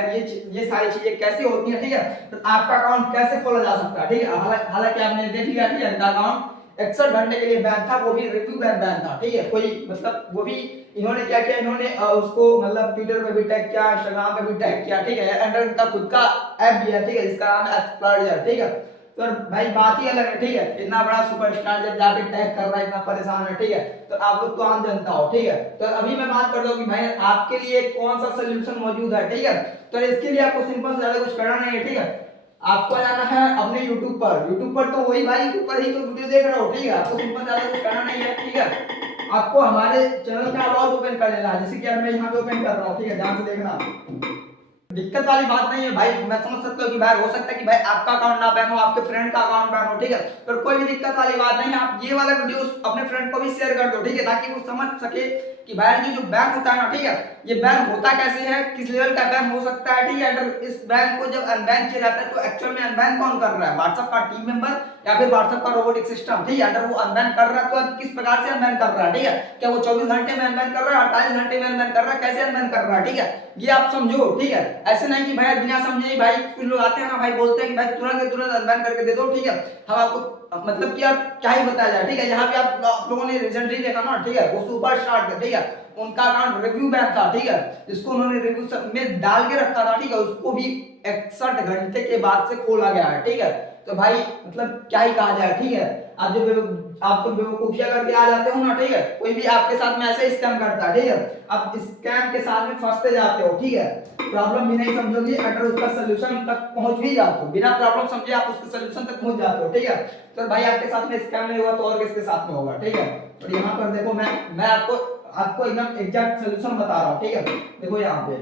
ये सारी चीजें कैसे होती है, ठीक है, तो आपका अकाउंट कैसे खोला जा सकता है, ठीक है। हालांकि आपने देख लिया, ठीक है, अकाउंट 61 घंटे के लिए बैन था, वो भी रिव्यू बैन था, ठीक है। कोई मतलब वो भी इन्होंने क्या किया, इन्होंने उसको मतलब ट्विटर पे भी टैग किया, इंस्टाग्राम पे भी टैग किया, ठीक है। अंडर उनका खुद का ऐप भी है, ठीक है, जिसका नाम है एक्सप्लोरर, ठीक है। तो भाई बात ही अलग है, ठीक है, इतना बड़ा सुपरस्टार जब जाके टैग कर रहा है, इतना परेशान है, ठीक है, तो आप लोग तो आम जनता हो, ठीक है। तो अभी मैं बात करता हूँ कि भाई आपके लिए कौन सा सोल्यूशन मौजूद है, ठीक है। तो इसके लिए आपको सिंपल से ज्यादा कुछ करना नहीं है, ठीक है। आपको जाना है अपने YouTube पर तो वही भाई YouTube पर ही तो वीडियो देख रहे हो, ठीक है। आपको सिंपल ज्यादा कुछ करना नहीं है, ठीक है। आपको हमारे चैनल का अकाउंट ओपन कर लेना है, जैसे कि मैं यहाँ पे ओपन कर रहा हूँ, ठीक है, ध्यान से देखना। दिक्कत वाली बात नहीं है भाई, मैं समझ सकता हूँ कि भाई हो सकता है कि भाई आपका अकाउंट ना बैन हो, आपके फ्रेंड का अकाउंट बैन हो, ठीक है, पर कोई भी दिक्कत वाली बात नहीं है। आप ये वाला वीडियो अपने फ्रेंड को भी शेयर कर दो, ठीक है, ताकि वो समझ सके कि भाई ये जो बैन होता है ना, ठीक है, ये बैन होता कैसे है, किस लेवल का बैन हो सकता है, ठीक है। अगर इस बैन को जब अनबैन किया जाता है तो एक्चुअल में अनबैन कौन कर रहा है, व्हाट्सएप का टीम मेंबर या फिर व्हाट्सएप का रोबोटिक सिस्टम, ठीक है। अगर वो अनबैन कर रहा है तो किस प्रकार से अनबैन कर रहा है, ठीक है, क्या वो 24 घंटे में अनबैन कर रहा है, 48 घंटे में अनबैन कर रहा है, कैसे अनबैन कर रहा है, ठीक है, ये आप समझो, ठीक है। ऐसे नहीं कि भाई बिना समझे भाई कुछ लोग आते हैं ना भाई, बोलते हैं कि भाई तुरंत अनबैन करके दे दो, ठीक है। हम आपको मतलब कि यार क्या ही बताया जाए, ठीक है। यहाँ पे आप लोगों ने रिसेंटली देखा ना, ठीक है, वो सुपरस्टार थे, ठीक है, उनका अकाउंट रिव्यू बैन था, ठीक है, जिसको उन्होंने रिव्यू में डाल के रखा था, ठीक है, उसको भी 61 घंटे के बाद से खोला गया है, ठीक है। तो भाई मतलब क्या ही कहा जाए, ठीक है। आप जो बेवकूफिया करके आ जाते हो ना, ठीक है, कोई भी आपके साथ में ऐसे स्कैम करता है, ठीक है, आप स्कैम के साथ में फंसते जाते हो, ठीक है। प्रॉब्लम भी नहीं समझोगे, अगर उसका सोल्यूशन तक पहुंच भी जाते हो, बिना प्रॉब्लम समझे आप उसके सोल्यूशन तक पहुंच जाते हो, ठीक है। तो भाई आपके साथ में स्कैम नहीं हुआ तो और किसके साथ में होगा, ठीक है। और यहाँ पर देखो मैं आपको एकदम एग्जैक्ट सोल्यूशन बता रहा हूँ, ठीक है। देखो यहाँ पे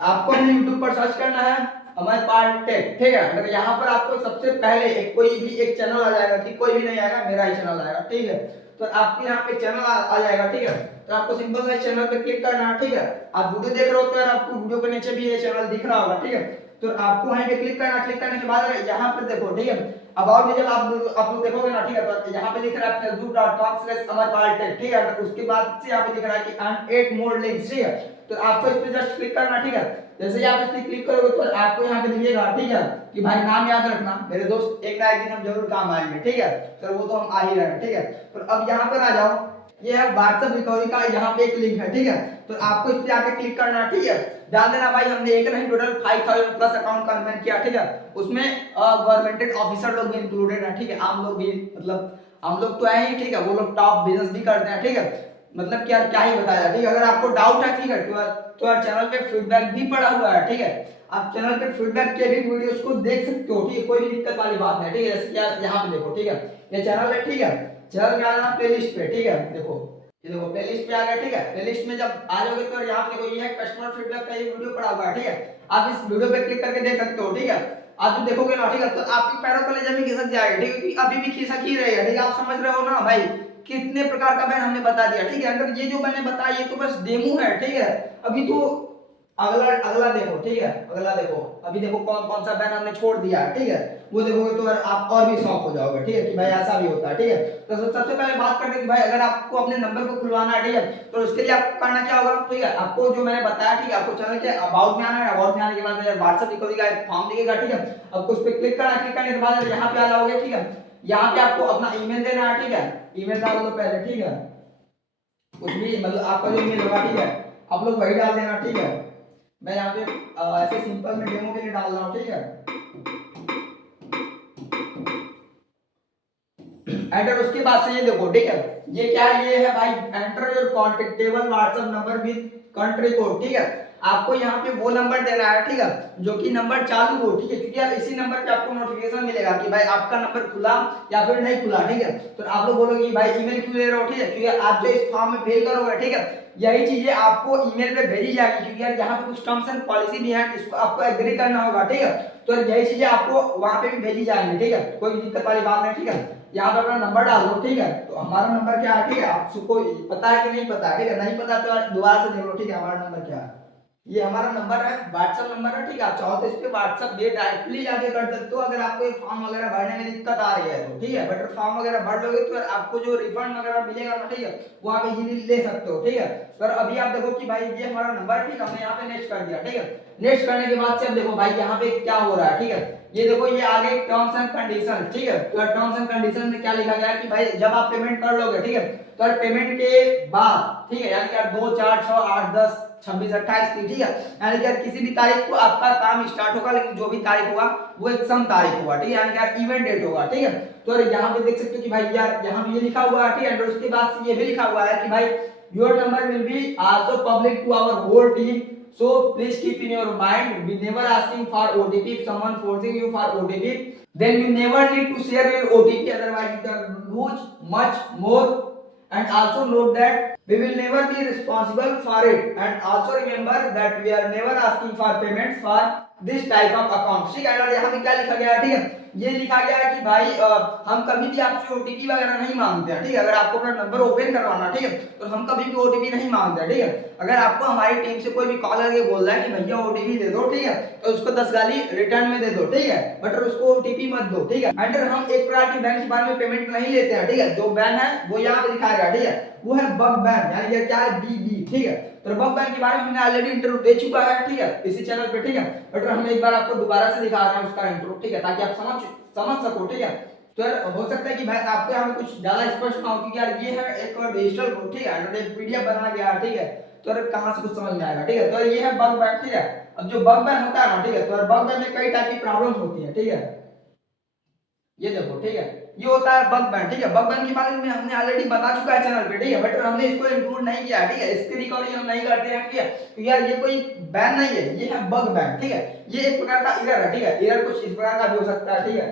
आपको अपने YouTube पर सर्च करना है हमारे पार्ट टेक, ठीक है। अगर यहाँ पर आपको सबसे पहले कोई भी एक चैनल आ जाएगा, ठीक, कोई भी नहीं आएगा, मेरा ही चैनल आएगा, ठीक है। तो आपके यहाँ पे चैनल आ जाएगा, ठीक है। तो आपको सिंपल सा चैनल पे क्लिक करना है, ठीक है। आप वीडियो देख रहे हो तो यार आपको वीडियो के नीचे भी ये चैनल दिख रहा होगा, ठीक है। तो आपको वहीं पे क्लिक करना, क्लिक करने के बाद यहाँ पर देखो, ठीक है, अबाउट में जब आप लोग देखोगे ना, ठीक है, तो यहाँ पे दिख रहा है facebook.com/amarpartek, ठीक है। उसके बाद से यहाँ पे दिख रहा है कि earn 8 more links, ठीक है। तो आपको इस पे जस्ट क्लिक करना, ठीक है। जैसे ही आप इस पे क्लिक करोगे तो आपको यहाँ पे दिखेगा, ठीक है, कि भाई नाम याद रखना मेरे दोस्त, एक ना एक दिन हम जरूर काम आएंगे, ठीक है। तो वो तो हम आ ही रहे हैं, ठीक है। तो अब यहाँ पर आ जाओ, ये है व्हाट्सएप रिकवरी का, यहाँ पे एक लिंक है, ठीक है। तो आपको इस पे आके क्लिक करना है, ठीक है। ध्यान देना भाई, हमने एक नहीं टोटल 5000 प्लस अकाउंट का अनबैन किया, ठीक है। उसमें गवर्नमेंटेड ऑफिसर लोग भी इंक्लूडेड है, ठीक है, आम लोग भी, मतलब हम लोग तो है ही, ठीक है, वो लोग टॉप बिजनेस भी करते हैं, ठीक है। मतलब क्या ही बताया, ठीक है। अगर आपको डाउट है, ठीक है, तो यार चैनल पे फीडबैक भी पड़ा हुआ है, ठीक है। आप चैनल पे फीडबैक के भी वीडियोस को देख सकते हो, ठीक है, कोई भी दिक्कत वाली बात नहीं, ठीक है। जैसे कि यहाँ पे देखो, ठीक है, ये चैनल है, ठीक है, चैनल में आना प्लेलिस्ट पे, ठीक है, देखो ये देखो प्लेलिस्ट पे आ गया, ठीक है। प्लेलिस्ट में जब आ जाओगे तो यहाँ पे देखो ये है कस्टमर फीडबैक का ये वीडियो पड़ा हुआ है, ठीक है। आप इस वीडियो पे क्लिक करके देख सकते हो, ठीक है। आप जो देखोगे ना, ठीक है, तो आपके पैरों तले जमीन खिसक जाएगी, ठीक है, क्योंकि अभी भी खिसक ही रही है, ठीक है। आप समझ रहे हो ना भाई, कितने प्रकार का बैन हमने बता दिया, ठीक है। अगर ये जो मैंने बताया ये तो बस डेमो है, ठीक है। अभी तो अगला अगला देखो, ठीक है, अगला देखो, अभी देखो कौन कौन सा बैन हमने छोड़ दिया है, ठीक है। वो देखोगे तो आप और भी शॉक हो जाओगे, ठीक है, कि भाई ऐसा भी होता है, ठीक है। तो सबसे पहले बात करते हैं कि भाई अगर आपको अपने नंबर को खुलवाना है, ठीक है, तो उसके लिए आपको करना क्या होगा, ठीक है। आपको जो मैंने बताया, ठीक है, आपको चैनल के अबाउट में आना है, अबाउट में आने के बाद व्हाट्सएप रिकवरी का एक फॉर्म दिखेगा, ठीक है। आपको उस पर क्लिक करना, क्लिक करने के बाद यहाँ पे आ जाओगे, ठीक है। यहाँ पे आपको अपना ईमेल देना है, ठीक है, ईमेल डाल दो पहले, ठीक है, कुछ भी मतलब आपका जो ईमेल होगा, ठीक है, आप लोग वही डाल देना, ठीक है। मैं यहाँ पे ऐसे सिंपल में डेमो के लिए डाल रहा हूँ, ठीक है। एंटर, उसके बाद से ये देखो, ठीक है, ये क्या है, ये है भाई enter your contactable WhatsApp number with country code, ठीक है। आपको यहाँ पे वो नंबर देना है, ठीक है, जो कि नंबर चालू हो, ठीक है, क्योंकि यार इसी नंबर पे आपको नोटिफिकेशन मिलेगा कि भाई आपका नंबर खुला या फिर नहीं खुला, ठीक है। तो आप लोग बोलोगे भाई ईमेल क्यों ले रहे हो, ठीक है, क्योंकि आप जो इस फॉर्म में फिल करोगे, ठीक है, यही चीजें आपको ईमेल पे भेजी जाएगी, क्योंकि यार यहाँ पे कुछ टर्म्स एंड पॉलिसी भी है, इसको आपको एग्री करना होगा, ठीक है। तो यही चीजें आपको वहां पे भी भेजी जाएंगी, ठीक है, कोई दिक्कत वाली बात नहीं, ठीक है। यहाँ पे अपना नंबर डाल दो, ठीक है। तो हमारा नंबर क्या है, ठीक है, आपको पता है कि नहीं पता है, ठीक है, नहीं पता तो दोबारा से देख लो, ठीक है। हमारा नंबर क्या है, ये हमारा नंबर है, व्हाट्सएप नंबर है, ठीक है। आप चाहो तो इस पे व्हाट्सएप पे डायरेक्टली जाके कर सकते हो, अगर आपको एक फॉर्म वगैरह भरने में दिक्कत आ रही है तो, ठीक है। बट फॉर्म वगैरह भर लोगे तो आपको जो रिफंड वगैरह मिलेगा ना, ठीक है, वो आप इजीली ले सकते हो, ठीक है। पर अभी आप देखो कि भाई ये हमारा नंबर है, ठीक है, हमने यहाँ पे नेक्स्ट कर दिया, ठीक है। नेक्स्ट करने के बाद से अब देखो भाई यहाँ पे क्या हो रहा है, ठीक है, ये देखो ये आगे टर्म्स एंड कंडीशन, ठीक है। तो टर्म्स एंड कंडीशन में क्या लिखा गया है कि भाई जब आप पेमेंट कर लोगे, ठीक है, तो पेमेंट के बाद, ठीक है, यानी कि 2 4 6 8 10 26 28 की, ठीक है, यानी कि किसी भी तारीख को आपका काम स्टार्ट होगा, लेकिन जो भी तारीख होगा वो एक सम तारीख होगा, ठीक है, यानी कि इवेंट डेट होगा, ठीक है। तो यहाँ पे देख सकते हो कि भाई यार यहाँ पे ये लिखा हुआ है, ठीक है, और उसके बाद से ये भी लिखा हुआ है कि भाई your number will be also public to our whole team, so please keep in your mind we never asking for OTP. If someone forcing you for OTP, then you never need to share your OTP, otherwise you can lose much more. And also note that we will never be responsible for it, and also remember that we are never asking for payments for this type of account. ठीक है, और यहाँ पे क्या लिखा गया है, ठीक है, ये लिखा गया है कि भाई हम कभी भी आपसे ओटीपी वगैरह नहीं मांगते हैं, ठीक है। अगर आपको अपना नंबर ओपन करवाना, ठीक है, तो हम कभी भी ओटीपी नहीं मांगते हैं, ठीक है। अगर आपको हमारी टीम से कोई भी कॉल करके बोल रहा है कि भैया ओटीपी दे दो, ठीक है, तो उसको 10 गाली रिटर्न में दे दो, ठीक है, बट उसको ओटीपी मत दो, ठीक है। अंडर हम एक प्रकार की बैंक के बारे में पेमेंट नहीं लेते हैं, ठीक है। जो बैन है वो यहाँ पे दिखाएगा, ठीक है, वो है बग बैन, यानी ये क्या है, बीबी, ठीक है। तो बग बैन के बारे में हमने ऑलरेडी इंट्रो दे चुका है, ठीक है, इसी चैनल पे, ठीक है, बट हम एक बार आपको दोबारा से दिखा रहे हैं उसका इंट्रो, ठीक है, ताकि आप समझ सको, ठीक है। तो यार हो सकता है कि भाई आपको यहाँ पे कुछ ज्यादा स्पष्ट ना हो, क्योंकि यार ये है एक डिजिटल बुक, ठीक है, एक पीडीएफ बना गया, ठीक है। तो यार कहां से कुछ समझ में आएगा, ठीक है। तो ये है बग बैन, ठीक है। अब जो बग बैन होता है ना, ठीक है, तो बग बैन में कई टाइप की प्रॉब्लम्स होती है, ठीक है। ये देखो, ठीक है, ये होता है बग बैन, ठीक है। बग बैन के बारे में हमने ऑलरेडी बता चुका है चैनल पे, ठीक है, बट हमने इसको इंक्लूड नहीं किया, ठीक है, इसकी रिकवरी हम नहीं करते हैं, ठीक है, क्योंकि यार ये कोई बैन नहीं है, ये है बग बैन, ठीक है। ये एक प्रकार का एरर है, ठीक है, एरर कुछ इस प्रकार का भी हो सकता है, ठीक है,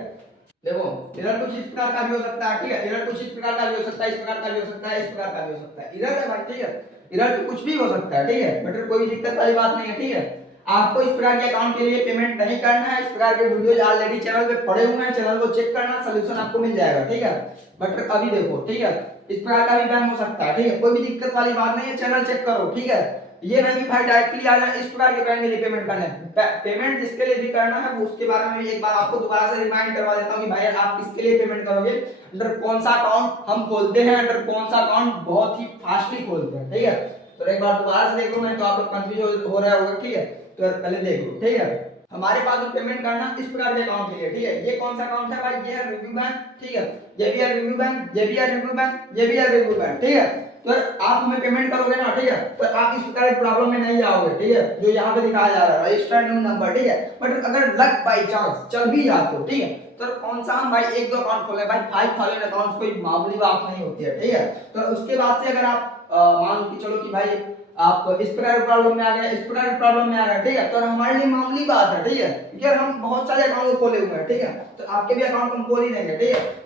देखो एरर कुछ इस प्रकार का भी हो सकता है, ठीक है, एरर कुछ इस प्रकार का भी हो सकता है, इस प्रकार का भी हो सकता है, इस प्रकार का भी हो सकता है, एरर है भाई, ठीक है, एरर तो कुछ भी हो सकता है, ठीक है, बट कोई दिक्कत वाली बात नहीं है, ठीक है। आपको इस प्रकार के अकाउंट के लिए पेमेंट नहीं करना है, इस प्रकार के वीडियोज ऑलरेडी चैनल पे पड़े हुए हैं, चैनल को चेक करना, सॉल्यूशन आपको मिल जाएगा, ठीक है। बट अभी देखो, ठीक है, इस प्रकार का भी बैन हो सकता है, ठीक है, कोई भी दिक्कत वाली बात नहीं है, चैनल चेक करो, ठीक है। ये नहीं कि भाई डायरेक्टली आ जाए इस प्रकार के बैंक के लिए पेमेंट करना है, पेमेंट जिसके लिए भी करना है वो उसके बारे में भी एक बार आपको दोबारा से रिमाइंड करवा देता हूं कि भाई आप किसके लिए पेमेंट करोगे, अंदर कौन सा अकाउंट हम खोलते हैं, अंदर कौन सा अकाउंट बहुत ही फास्टली खोलते हैं, ठीक है। तो एक बार दोबारा से देख लो, नहीं तो आप लोग कंफ्यूज हो रहे होगे, ठीक है। तो पहले देख लो, ठीक है, हमारे पास जो पेमेंट करना इस प्रकार के अकाउंट के लिए, ठीक है। ये कौन सा अकाउंट है भाई, ये है रिव्यू बैंक, ठीक है, ये भी है रिव्यू बैंक, ये भी है रिव्यू बैंक, ये भी है रिव्यू बैंक, ठीक है। तो आप हमें पेमेंट करोगे ना, ठीक है, तो आप इस प्रकार की प्रॉब्लम में नहीं आओगे, ठीक है, जो यहाँ पे दिखाया जा रहा है रजिस्टर न्यू नंबर, ठीक है। बट अगर लक बाय चांस चल भी जाते हो, ठीक है, तो कौन सा हम भाई एक दो अकाउंट खोले भाई, 5000 अकाउंट कोई मामूली बात नहीं होती है, ठीक है। तो उसके बाद से अगर आप मान के चलो कि भाई आप इस प्रकार की प्रॉब्लम में आ गए, इस प्रकार की प्रॉब्लम में आ गए, ठीक है, तो हमारे लिए मामूली बात है, ठीक है, क्योंकि हम बहुत सारे अकाउंट खोले हुए हैं, ठीक है, तो आपके भी अकाउंट हम खोल ही देंगे, ठीक है।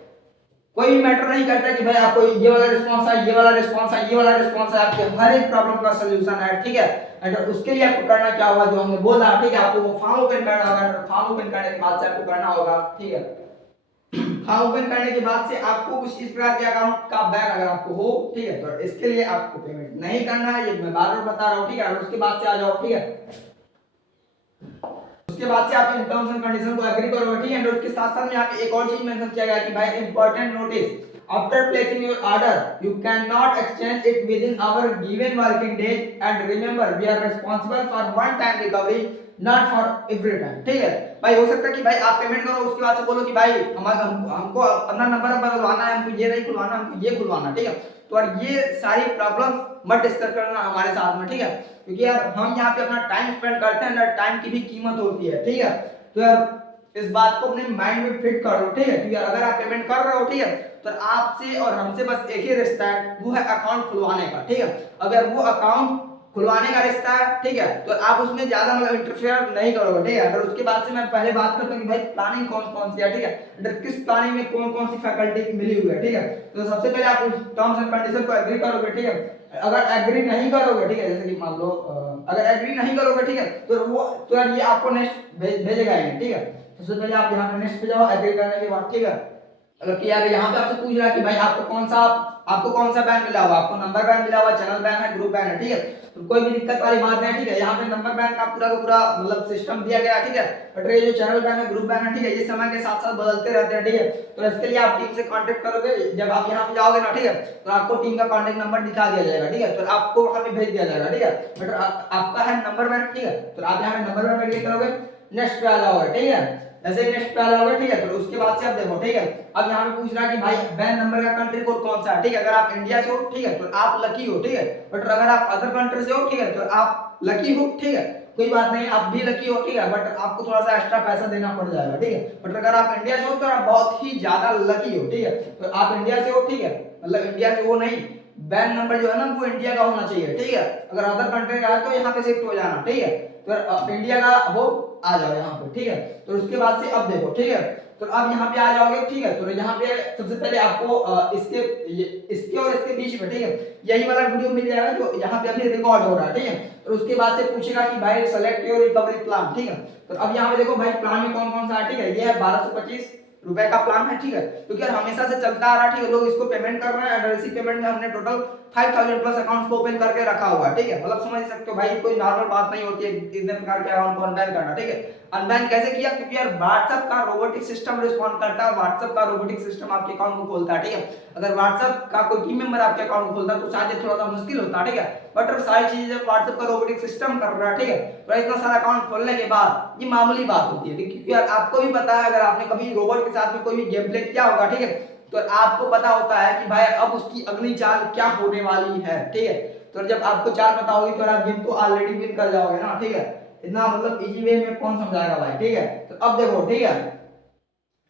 कोई भी मैटर नहीं करता कि भाई आपको ये वाला रिस्पांस है, ये वाला रिस्पांस है, ये वाला रिस्पांस है, आपके हर एक प्रॉब्लम का सॉल्यूशन है, ठीक है। एंड उसके लिए आपको करना क्या होगा, जो हमने बोला, ठीक है, आपको वो फॉर्म ओपन करना होगा, फॉर्म ओपन करने के बाद से आपको करना होगा, ठीक है, फॉर्म ओपन करने के बाद से आपको कुछ इस प्रकार के अकाउंट का बैन अगर आपको हो, ठीक है, तो इसके लिए आपको पेमेंट नहीं करना है, ये मैं बार बार बता रहा हूँ, ठीक है। और उसके बाद से आ जाओ, ठीक है, उसके बाद से आप इन टर्म्स एंड कंडीशन को एग्री करोगे, ठीक है। और उसके साथ साथ में यहाँ पे एक और चीज मेंशन किया गया है कि भाई important notice, after placing your order you can not exchange it within our given working days, and remember we are responsible for one time recovery, not for every time, ठीक है। भाई हो सकता है कि भाई आप पेमेंट करो, उसके बाद से बोलो कि भाई हमको अपना नंबर बदलवाना है, हमको ये नहीं खुलवाना, हमको ये खुलवाना, ठीक है। तो यार ये सारी प्रॉब्लम मत डिस्कस करना हमारे साथ में, ठीक है, क्योंकि यार हम यहाँ पे अपना टाइम स्पेंड करते हैं, और टाइम की भी कीमत होती है, ठीक है। तो यार इस बात को अपने माइंड में फिट कर लो, ठीक है, क्योंकि अगर आप पेमेंट कर रहे हो, ठीक है, तो आपसे और हमसे बस एक ही रिश्ता है, वो है अकाउंट खुलवाने का, ठीक है। अगर वो अकाउंट खुलवाने का रिश्ता है, ठीक है, तो आप उसमें ज्यादा मतलब इंटरफेयर नहीं करोगे, ठीक है। अगर उसके बाद से मैं पहले बात करता हूँ कि भाई प्लानिंग कौन कौन सी है, ठीक है, अंडर किस प्लानिंग में कौन कौन सी फैकल्टी मिली हुई है, ठीक है। तो सबसे पहले आप टर्म्स एंड कंडीशन को एग्री करोगे, ठीक है। अगर एग्री नहीं करोगे, ठीक है, जैसे कि मान लो अगर एग्री नहीं करोगे, ठीक है, तो वो तो यार ये आपको नेक्स्ट भेजेगा ही नहीं, ठीक है। सबसे पहले आप यहाँ पे नेक्स्ट पे जाओ एग्री करने के बाद, ठीक है। अगर कि यार यहाँ पे आपसे पूछ रहा है कि भाई आपको कौन सा बैन मिला हुआ, आपको नंबर बैन मिला हुआ, चैनल बैन है, ग्रुप बैन है, ठीक है, तो कोई भी दिक्कत वाली बात नहीं है, ठीक है। यहाँ पे नंबर बैन का पूरा मतलब सिस्टम दिया गया है, ठीक है। बट ये जो चैनल बैन है, ग्रुप बैन है, ठीक है, ये समय के साथ साथ बदलते रहते हैं, ठीक है। तो इसके लिए आप टीम से कांटेक्ट करोगे, जब आप यहाँ पे जाओगे ना, ठीक है, तो आपको टीम का कांटेक्ट नंबर दिखा दिया जाएगा, ठीक है, तो आपको वहां पे भेज दिया जाएगा, ठीक है। बट आपका है नंबर बैन, ठीक है, तो आप यहाँ पे नंबर बैन में क्लिक करोगे, नेक्स्ट पे आ जाओगे, ठीक है। ऐसे ही नेक्स्ट पे आ जाओगे, ठीक है, तो उसके बाद से आप देखो, ठीक है, अब यहाँ पे पूछ रहा है कि भाई बैन नंबर का कंट्री कोड कौन सा है, ठीक है। अगर आप इंडिया से हो, ठीक है, तो आप लकी हो, ठीक है। बट अगर आप अदर कंट्री से हो, ठीक है, तो आप लकी हो, ठीक है, कोई बात नहीं, आप भी लकी हो, ठीक है, बट आपको थोड़ा सा एक्स्ट्रा पैसा देना पड़ जाएगा, ठीक है। बट अगर आप इंडिया से हो तो आप बहुत ही ज्यादा लकी हो, ठीक है। तो आप इंडिया से हो, ठीक है, मतलब इंडिया से हो नहीं, बैन नंबर जो है ना वो इंडिया का होना चाहिए, ठीक है। अगर अदर कंट्री का है तो यहाँ पे शिफ्ट हो जाना, ठीक है। तो इंडिया का हो, आ जाओ यहाँ पे, ठीक है। तो उसके बाद से अब देखो, ठीक है, तो अब यहाँ पे आ जाओगे, ठीक है। तो यहाँ पे सबसे पहले आपको इसके और इसके बीच में, ठीक है, यही वाला वीडियो मिल जाएगा जो यहाँ पे अभी रिकॉर्ड हो रहा है, ठीक है। तो उसके बाद से पूछेगा कि भाई सेलेक्ट योर रिकवरी प्लान, ठीक है। तो अब यहाँ पे देखो भाई प्लान में कौन कौन सा है, ठीक है, ये है 1225 रुपए का प्लान है, ठीक है, क्योंकि यार हमेशा से चलता आ रहा है, ठीक है, लोग इसको पेमेंट कर रहे हैं। और इसी पेमेंट में हमने टोटल 5000 प्लस अकाउंट्स को ओपन करके रखा हुआ है, ठीक है। मतलब समझ सकते हो भाई, कोई नॉर्मल बात नहीं होती है इतने प्रकार के अकाउंट को अनबैन करना, ठीक है। अनबैन कैसे किया, क्योंकि यार व्हाट्सएप का रोबोटिक सिस्टम रिस्पॉन्ड करता है, व्हाट्सएप का रोबोटिक सिस्टम आपके अकाउंट को खोलता है, ठीक है। अगर व्हाट्सएप का कोई टीम मेंबर आपके अकाउंट को खोलता है तो शायद थोड़ा सा मुश्किल होता, ठीक है। बट सारी चीजें व्हाट्सएप का रोबोटिक सिस्टम कर रहा है, ठीक है, तो इतना सारा अकाउंट खोलने के बाद ये मामूली बात होती है, क्योंकि यार आपको भी पता है, अगर आपने कभी रोबोट के साथ में कोई भी गेम प्ले किया होगा, ठीक है, तो आपको पता होता है कि भाई अब उसकी अगली चाल क्या होने वाली है, ठीक है। तो जब आपको चाल पता होगी तो आप गेम को ऑलरेडी विन कर जाओगे ना, ठीक है। इतना मतलब इजी वे में कौन समझाएगा भाई, ठीक है। तो अब देखो, ठीक है,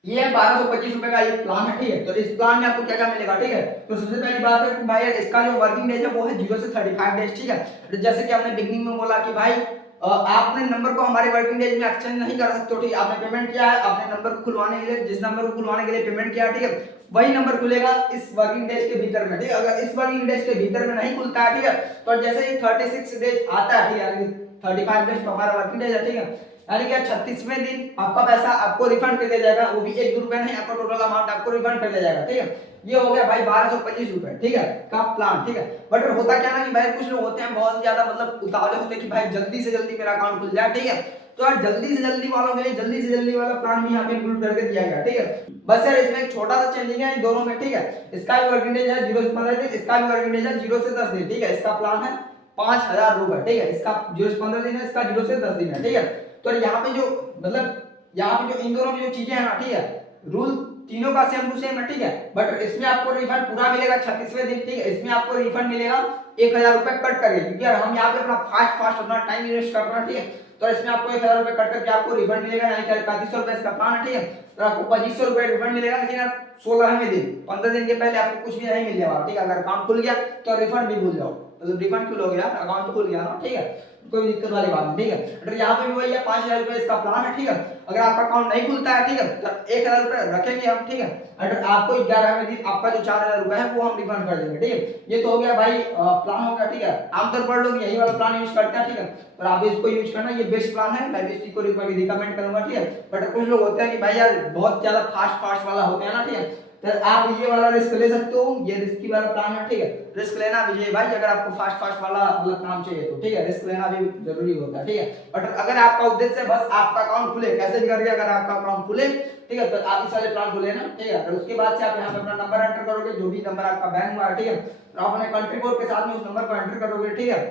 ये 1225 रुपए का ये प्लान है, ठीक है। तो इस प्लान में आपको क्या क्या मिलेगा, ठीक है। तो सबसे पहली बात है कि भाई इसका जो वर्किंग डेज है वो है 0 से 35 डेज, ठीक है। तो जैसे कि हमने बिगनिंग में बोला कि भाई आपने नंबर को हमारे वर्किंग डेज में एक्सचेंज नहीं कर सकते हो, ठीक है। आपने पेमेंट किया है, आपने नंबर को खुलवाने के लिए जिस नंबर को खुलवाने के लिए पेमेंट किया, ठीक है, वही नंबर खुलेगा इस वर्किंग डेज के भीतर में, ठीक है। अगर इस वर्किंग डेज के भीतर में नहीं खुलता है, ठीक है, तो जैसे ही 36 डेज आता है, ठीक है, 35 डेज तो हमारा वर्किंग डेज है, ठीक है, यानी कि 36वें दिन आपका पैसा आपको रिफंड कर दिया जाएगा, वो भी 1 रुपया नहीं, आपका टोटल अमाउंट आपको रिफंड कर दिया जाएगा, ठीक है। ये हो गया भाई 1225 रुपए, ठीक है, का प्लान, ठीक है। बट होता क्या ना कि भाई कुछ लोग होते हैं बहुत ज्यादा मतलब उतावले होते हैं कि भाई जल्दी से जल्दी मेरा अकाउंट खुल जाए, ठीक है। तो यार जल्दी से जल्दी वालों के लिए जल्दी से जल्दी वाला प्लान भी यहाँ पे इंक्लूड करके दिया गया, ठीक है। बस यार इसमें एक छोटा सा चेंजिंग है इन दोनों में, ठीक है। इसका भी वर्किंग डेज है 0 से 15 दिन, इसका भी वर्किंग डेज है 0 से 10 दिन, ठीक है। इसका प्लान है 5000 रुपए, ठीक है, इसका 0 से 15 दिन है, इसका 0 से 10 दिन है, ठीक है। तो यहाँ पे जो मतलब यहाँ पे जो इन दोनों की जो चीजें हैं ना, ठीक है, रूल तीनों का सेम टू सेम है, ठीक है। बट इसमें आपको रिफंड पूरा मिलेगा 36वें दिन, ठीक है। इसमें आपको रिफंड मिलेगा 1000 रुपए कट करके, क्योंकि यार हम यहाँ पे अपना फास्ट अपना टाइम इन्वेस्ट कर रहे हैं, ठीक है। तो इसमें आपको 1000 रुपए कट करके आपको रिफंड मिलेगा, यानी कि 3500 रुपए इसका प्लान है, ठीक है। तो आपको 2500 रुपए रिफंड मिलेगा, लेकिन यार 16वें दिन 15 दिन के पहले आपको कुछ भी नहीं मिलने वाला, ठीक है। अगर अकाउंट खुल गया तो रिफंड भी भूल जाओ, मतलब रिफंड क्यों लोगे यार, अकाउंट तो खुल गया ना, ठीक है, कोई दिक्कत वाली बात नहीं, ठीक है। अगर यहाँ पे भी वही है 5000 रुपए इसका प्लान है, ठीक है। अगर आपका अकाउंट नहीं खुलता है, ठीक है, तो 1000 रुपए रखेंगे हम, ठीक है। अगर आपको 11वें दिन आपका जो 4000 रुपए है वो हम रिफंड कर देंगे, ठीक है। ये तो हो गया भाई प्लान हो गया, ठीक है। आमतौर पर लोग यही वाला प्लान यूज करते हैं, ठीक है, और आप भी इसको यूज करना, ये बेस्ट प्लान है, मैं भी इसी को रिकमेंड करूंगा, ठीक है। बट कुछ लोग होते हैं कि भाई यार बहुत ज्यादा फास्ट वाला होते हैं ना, ठीक है, तो आप ये वाला रिस्क ले सकते हो, ये रिस्की वाला प्लान है, ठीक है। रिस्क लेना भी चाहिए भाई, अगर आपको फास्ट वाला मतलब काम चाहिए तो, ठीक है, रिस्क लेना भी जरूरी होता है, ठीक है। बट अगर आपका उद्देश्य बस आपका अकाउंट खुले, कैसे भी करके अगर आपका अकाउंट खुले, ठीक है, तो आप इस वाले प्लान को लेना, ठीक है। और उसके बाद से आप यहाँ पे अपना नंबर एंटर करोगे, जो भी नंबर आपका बैंक हुआ है, ठीक है, तो आप अपने कंट्री कोड के साथ में उस नंबर को एंटर करोगे, ठीक है।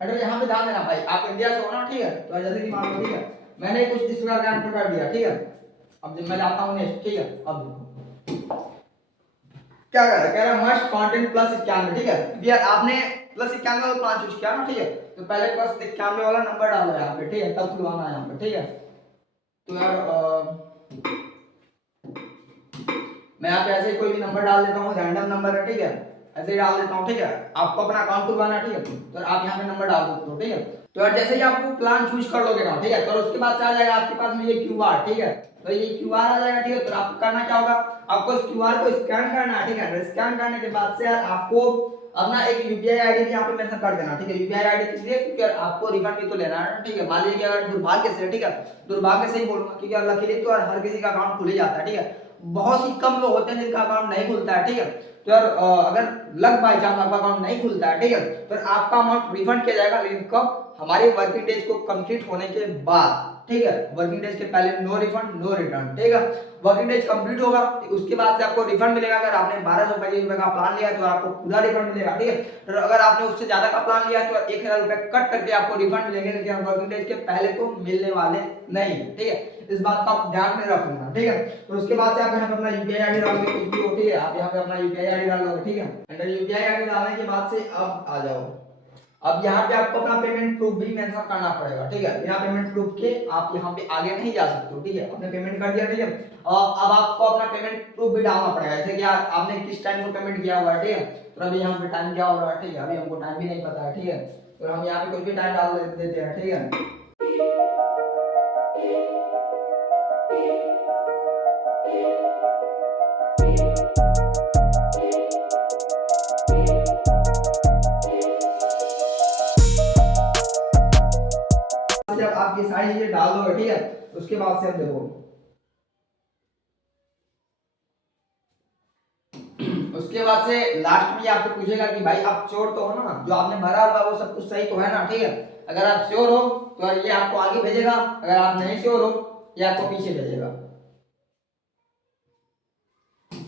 अगर यहाँ पे ध्यान देना भाई, आप इंडिया से हो ना, ठीक है, तो जैसे कि मान लो, ठीक है, मैंने कुछ इस प्रकार का एंटर कर दिया, ठीक है। अब जब मैं जाता हूँ नेक्स्ट, ठीक है, अब देखो क्या कह रहा है मस्ट कंटेंट प्लस 91, ठीक है। यार आपने प्लस 91 वाला प्लान चूज किया ना, ठीक है, तो पहले प्लस 91 वाला नंबर डालो यहाँ पे, ठीक है, तब खुलवाना है यहाँ पे, ठीक है। तो यार मैं यहाँ पे ऐसे कोई भी नंबर डाल देता हूँ, रैंडम नंबर है, ठीक है। ऐसे ही डाल देता हूँ, ठीक है। आपको अपना अकाउंट खुलवाना है, ठीक है, तो आप यहाँ पे नंबर डाल देते हो, ठीक है। तो यार जैसे ही आप वो प्लान चूज कर लोगे ना, ठीक है, तो उसके बाद से आ जाएगा आपके पास में ये क्यूआर, ठीक है। तो ये क्यूआर आ जाएगा, ठीक है। तो आपको करना क्या होगा, आपको इस क्यूआर को स्कैन करना है, ठीक है। स्कैन करने के बाद से यार आपको अपना एक यूपीआई आईडी भी यहाँ पे मेंशन कर देना, ठीक है। यूपीआई आईडी किस लिए, क्योंकि आपको रिफंड भी तो लेना है, ठीक है। मान लीजिए अगर दुर्भाग्य से, ठीक है, दुर्भाग्य से ही बोलूंगा, क्योंकि अल्लाह के लिए तो हर किसी का अकाउंट खुल ही जाता है, ठीक है। बहुत ही कम लोग होते हैं जिनका अकाउंट नहीं खुलता है, ठीक है। तो यार अगर लक बाय चांस आपका अकाउंट नहीं खुलता है, ठीक है, तो आपका अमाउंट रिफंड किया जाएगा, लेकिन कब, हमारे वर्किंग डेज को कंप्लीट होने के बाद, ठीक है। वर्किंग डेज के पहले नो रिफंड नो रिटर्न, ठीक है। वर्किंग डेज कंप्लीट होगा, उसके बाद से आपको रिफंड मिलेगा। अगर आपने 1225 रुपए का प्लान लिया तो आपको पूरा रिफंड मिलेगा, ठीक है। तो अगर आपने उससे ज्यादा का प्लान लिया तो 1000 रुपए कट करके आपको रिफंड मिलेंगे, लेकिन वर्किंग डेज के पहले तो मिलने वाले नहीं, ठीक है। इस बात का आप ध्यान में रखना, ठीक है। तो उसके बाद से आप यहाँ पे अपना यूपीआई आईडी डालोगे, कुछ भी हो, ठीक है। आप यहाँ पे अपना यूपीआई आईडी डालोगे, ठीक है। अंडर यूपीआई आईडी डालने के बाद से अब आ जाओ, अब यहाँ पे आपको अपना पेमेंट प्रूफ भी मेंशन करना पड़ेगा, ठीक है। बिना पेमेंट प्रूफ के आप यहाँ पे आगे नहीं जा सकते हो, ठीक है। आपने पेमेंट कर दिया, ठीक है। और अब आपको अपना पेमेंट प्रूफ भी डालना पड़ेगा, जैसे कि आपने किस टाइम को पेमेंट किया हुआ है, ठीक है। तो अभी यहाँ पे टाइम क्या हो रहा है, ठीक है, अभी हमको टाइम भी नहीं पता है, ठीक है। तो हम यहाँ पे कुछ भी टाइम डाल देते हैं, ठीक है। जब आप ये सारी चीजें डाल दोगे, ठीक है, उसके बाद से अब देखो, उसके बाद से लास्ट में आपसे पूछेगा कि भाई आप श्योर तो हो ना, जो आपने भरा हुआ वो सब कुछ सही तो है ना, ठीक है। अगर आप श्योर हो तो ये आपको आगे भेजेगा, अगर आप नहीं श्योर हो ये आपको पीछे भेजेगा।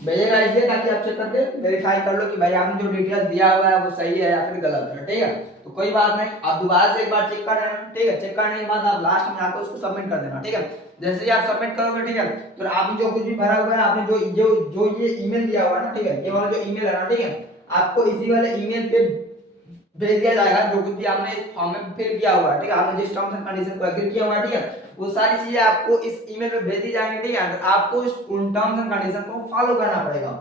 भेजेगा इसलिए ताकि आप चेक करके वेरीफाई कर लो कि भाई आपने जो डिटेल्स दिया हुआ है वो सही है या फिर गलत है, ठीक है। तो कोई बात नहीं, आप दोबारा से एक बार चेक कर लेना, ठीक है। चेक करने के बाद आप लास्ट में आकर उसको सबमिट कर देना, ठीक है। जैसे ही आप सबमिट करोगे, ठीक है, तो आपने जो कुछ भी भरा हुआ है, आपने जो जो जो ये ईमेल दिया हुआ है ना, ठीक है, ये वाला जो ईमेल है ना, ठीक है, आपको इसी वाले ईमेल पे भेज दिया जाएगा जो कुछ भी आपने इस फॉर्म में फिल किया हुआ है, ठीक है। आपने जिस टर्म्स एंड कंडीशन को एग्री किया हुआ है, ठीक है, वो सारी चीजें आपको इस ईमेल में भेज दी जाएंगी, ठीक है। आपको उन टर्म्स एंड कंडीशन को फॉलो करना पड़ेगा।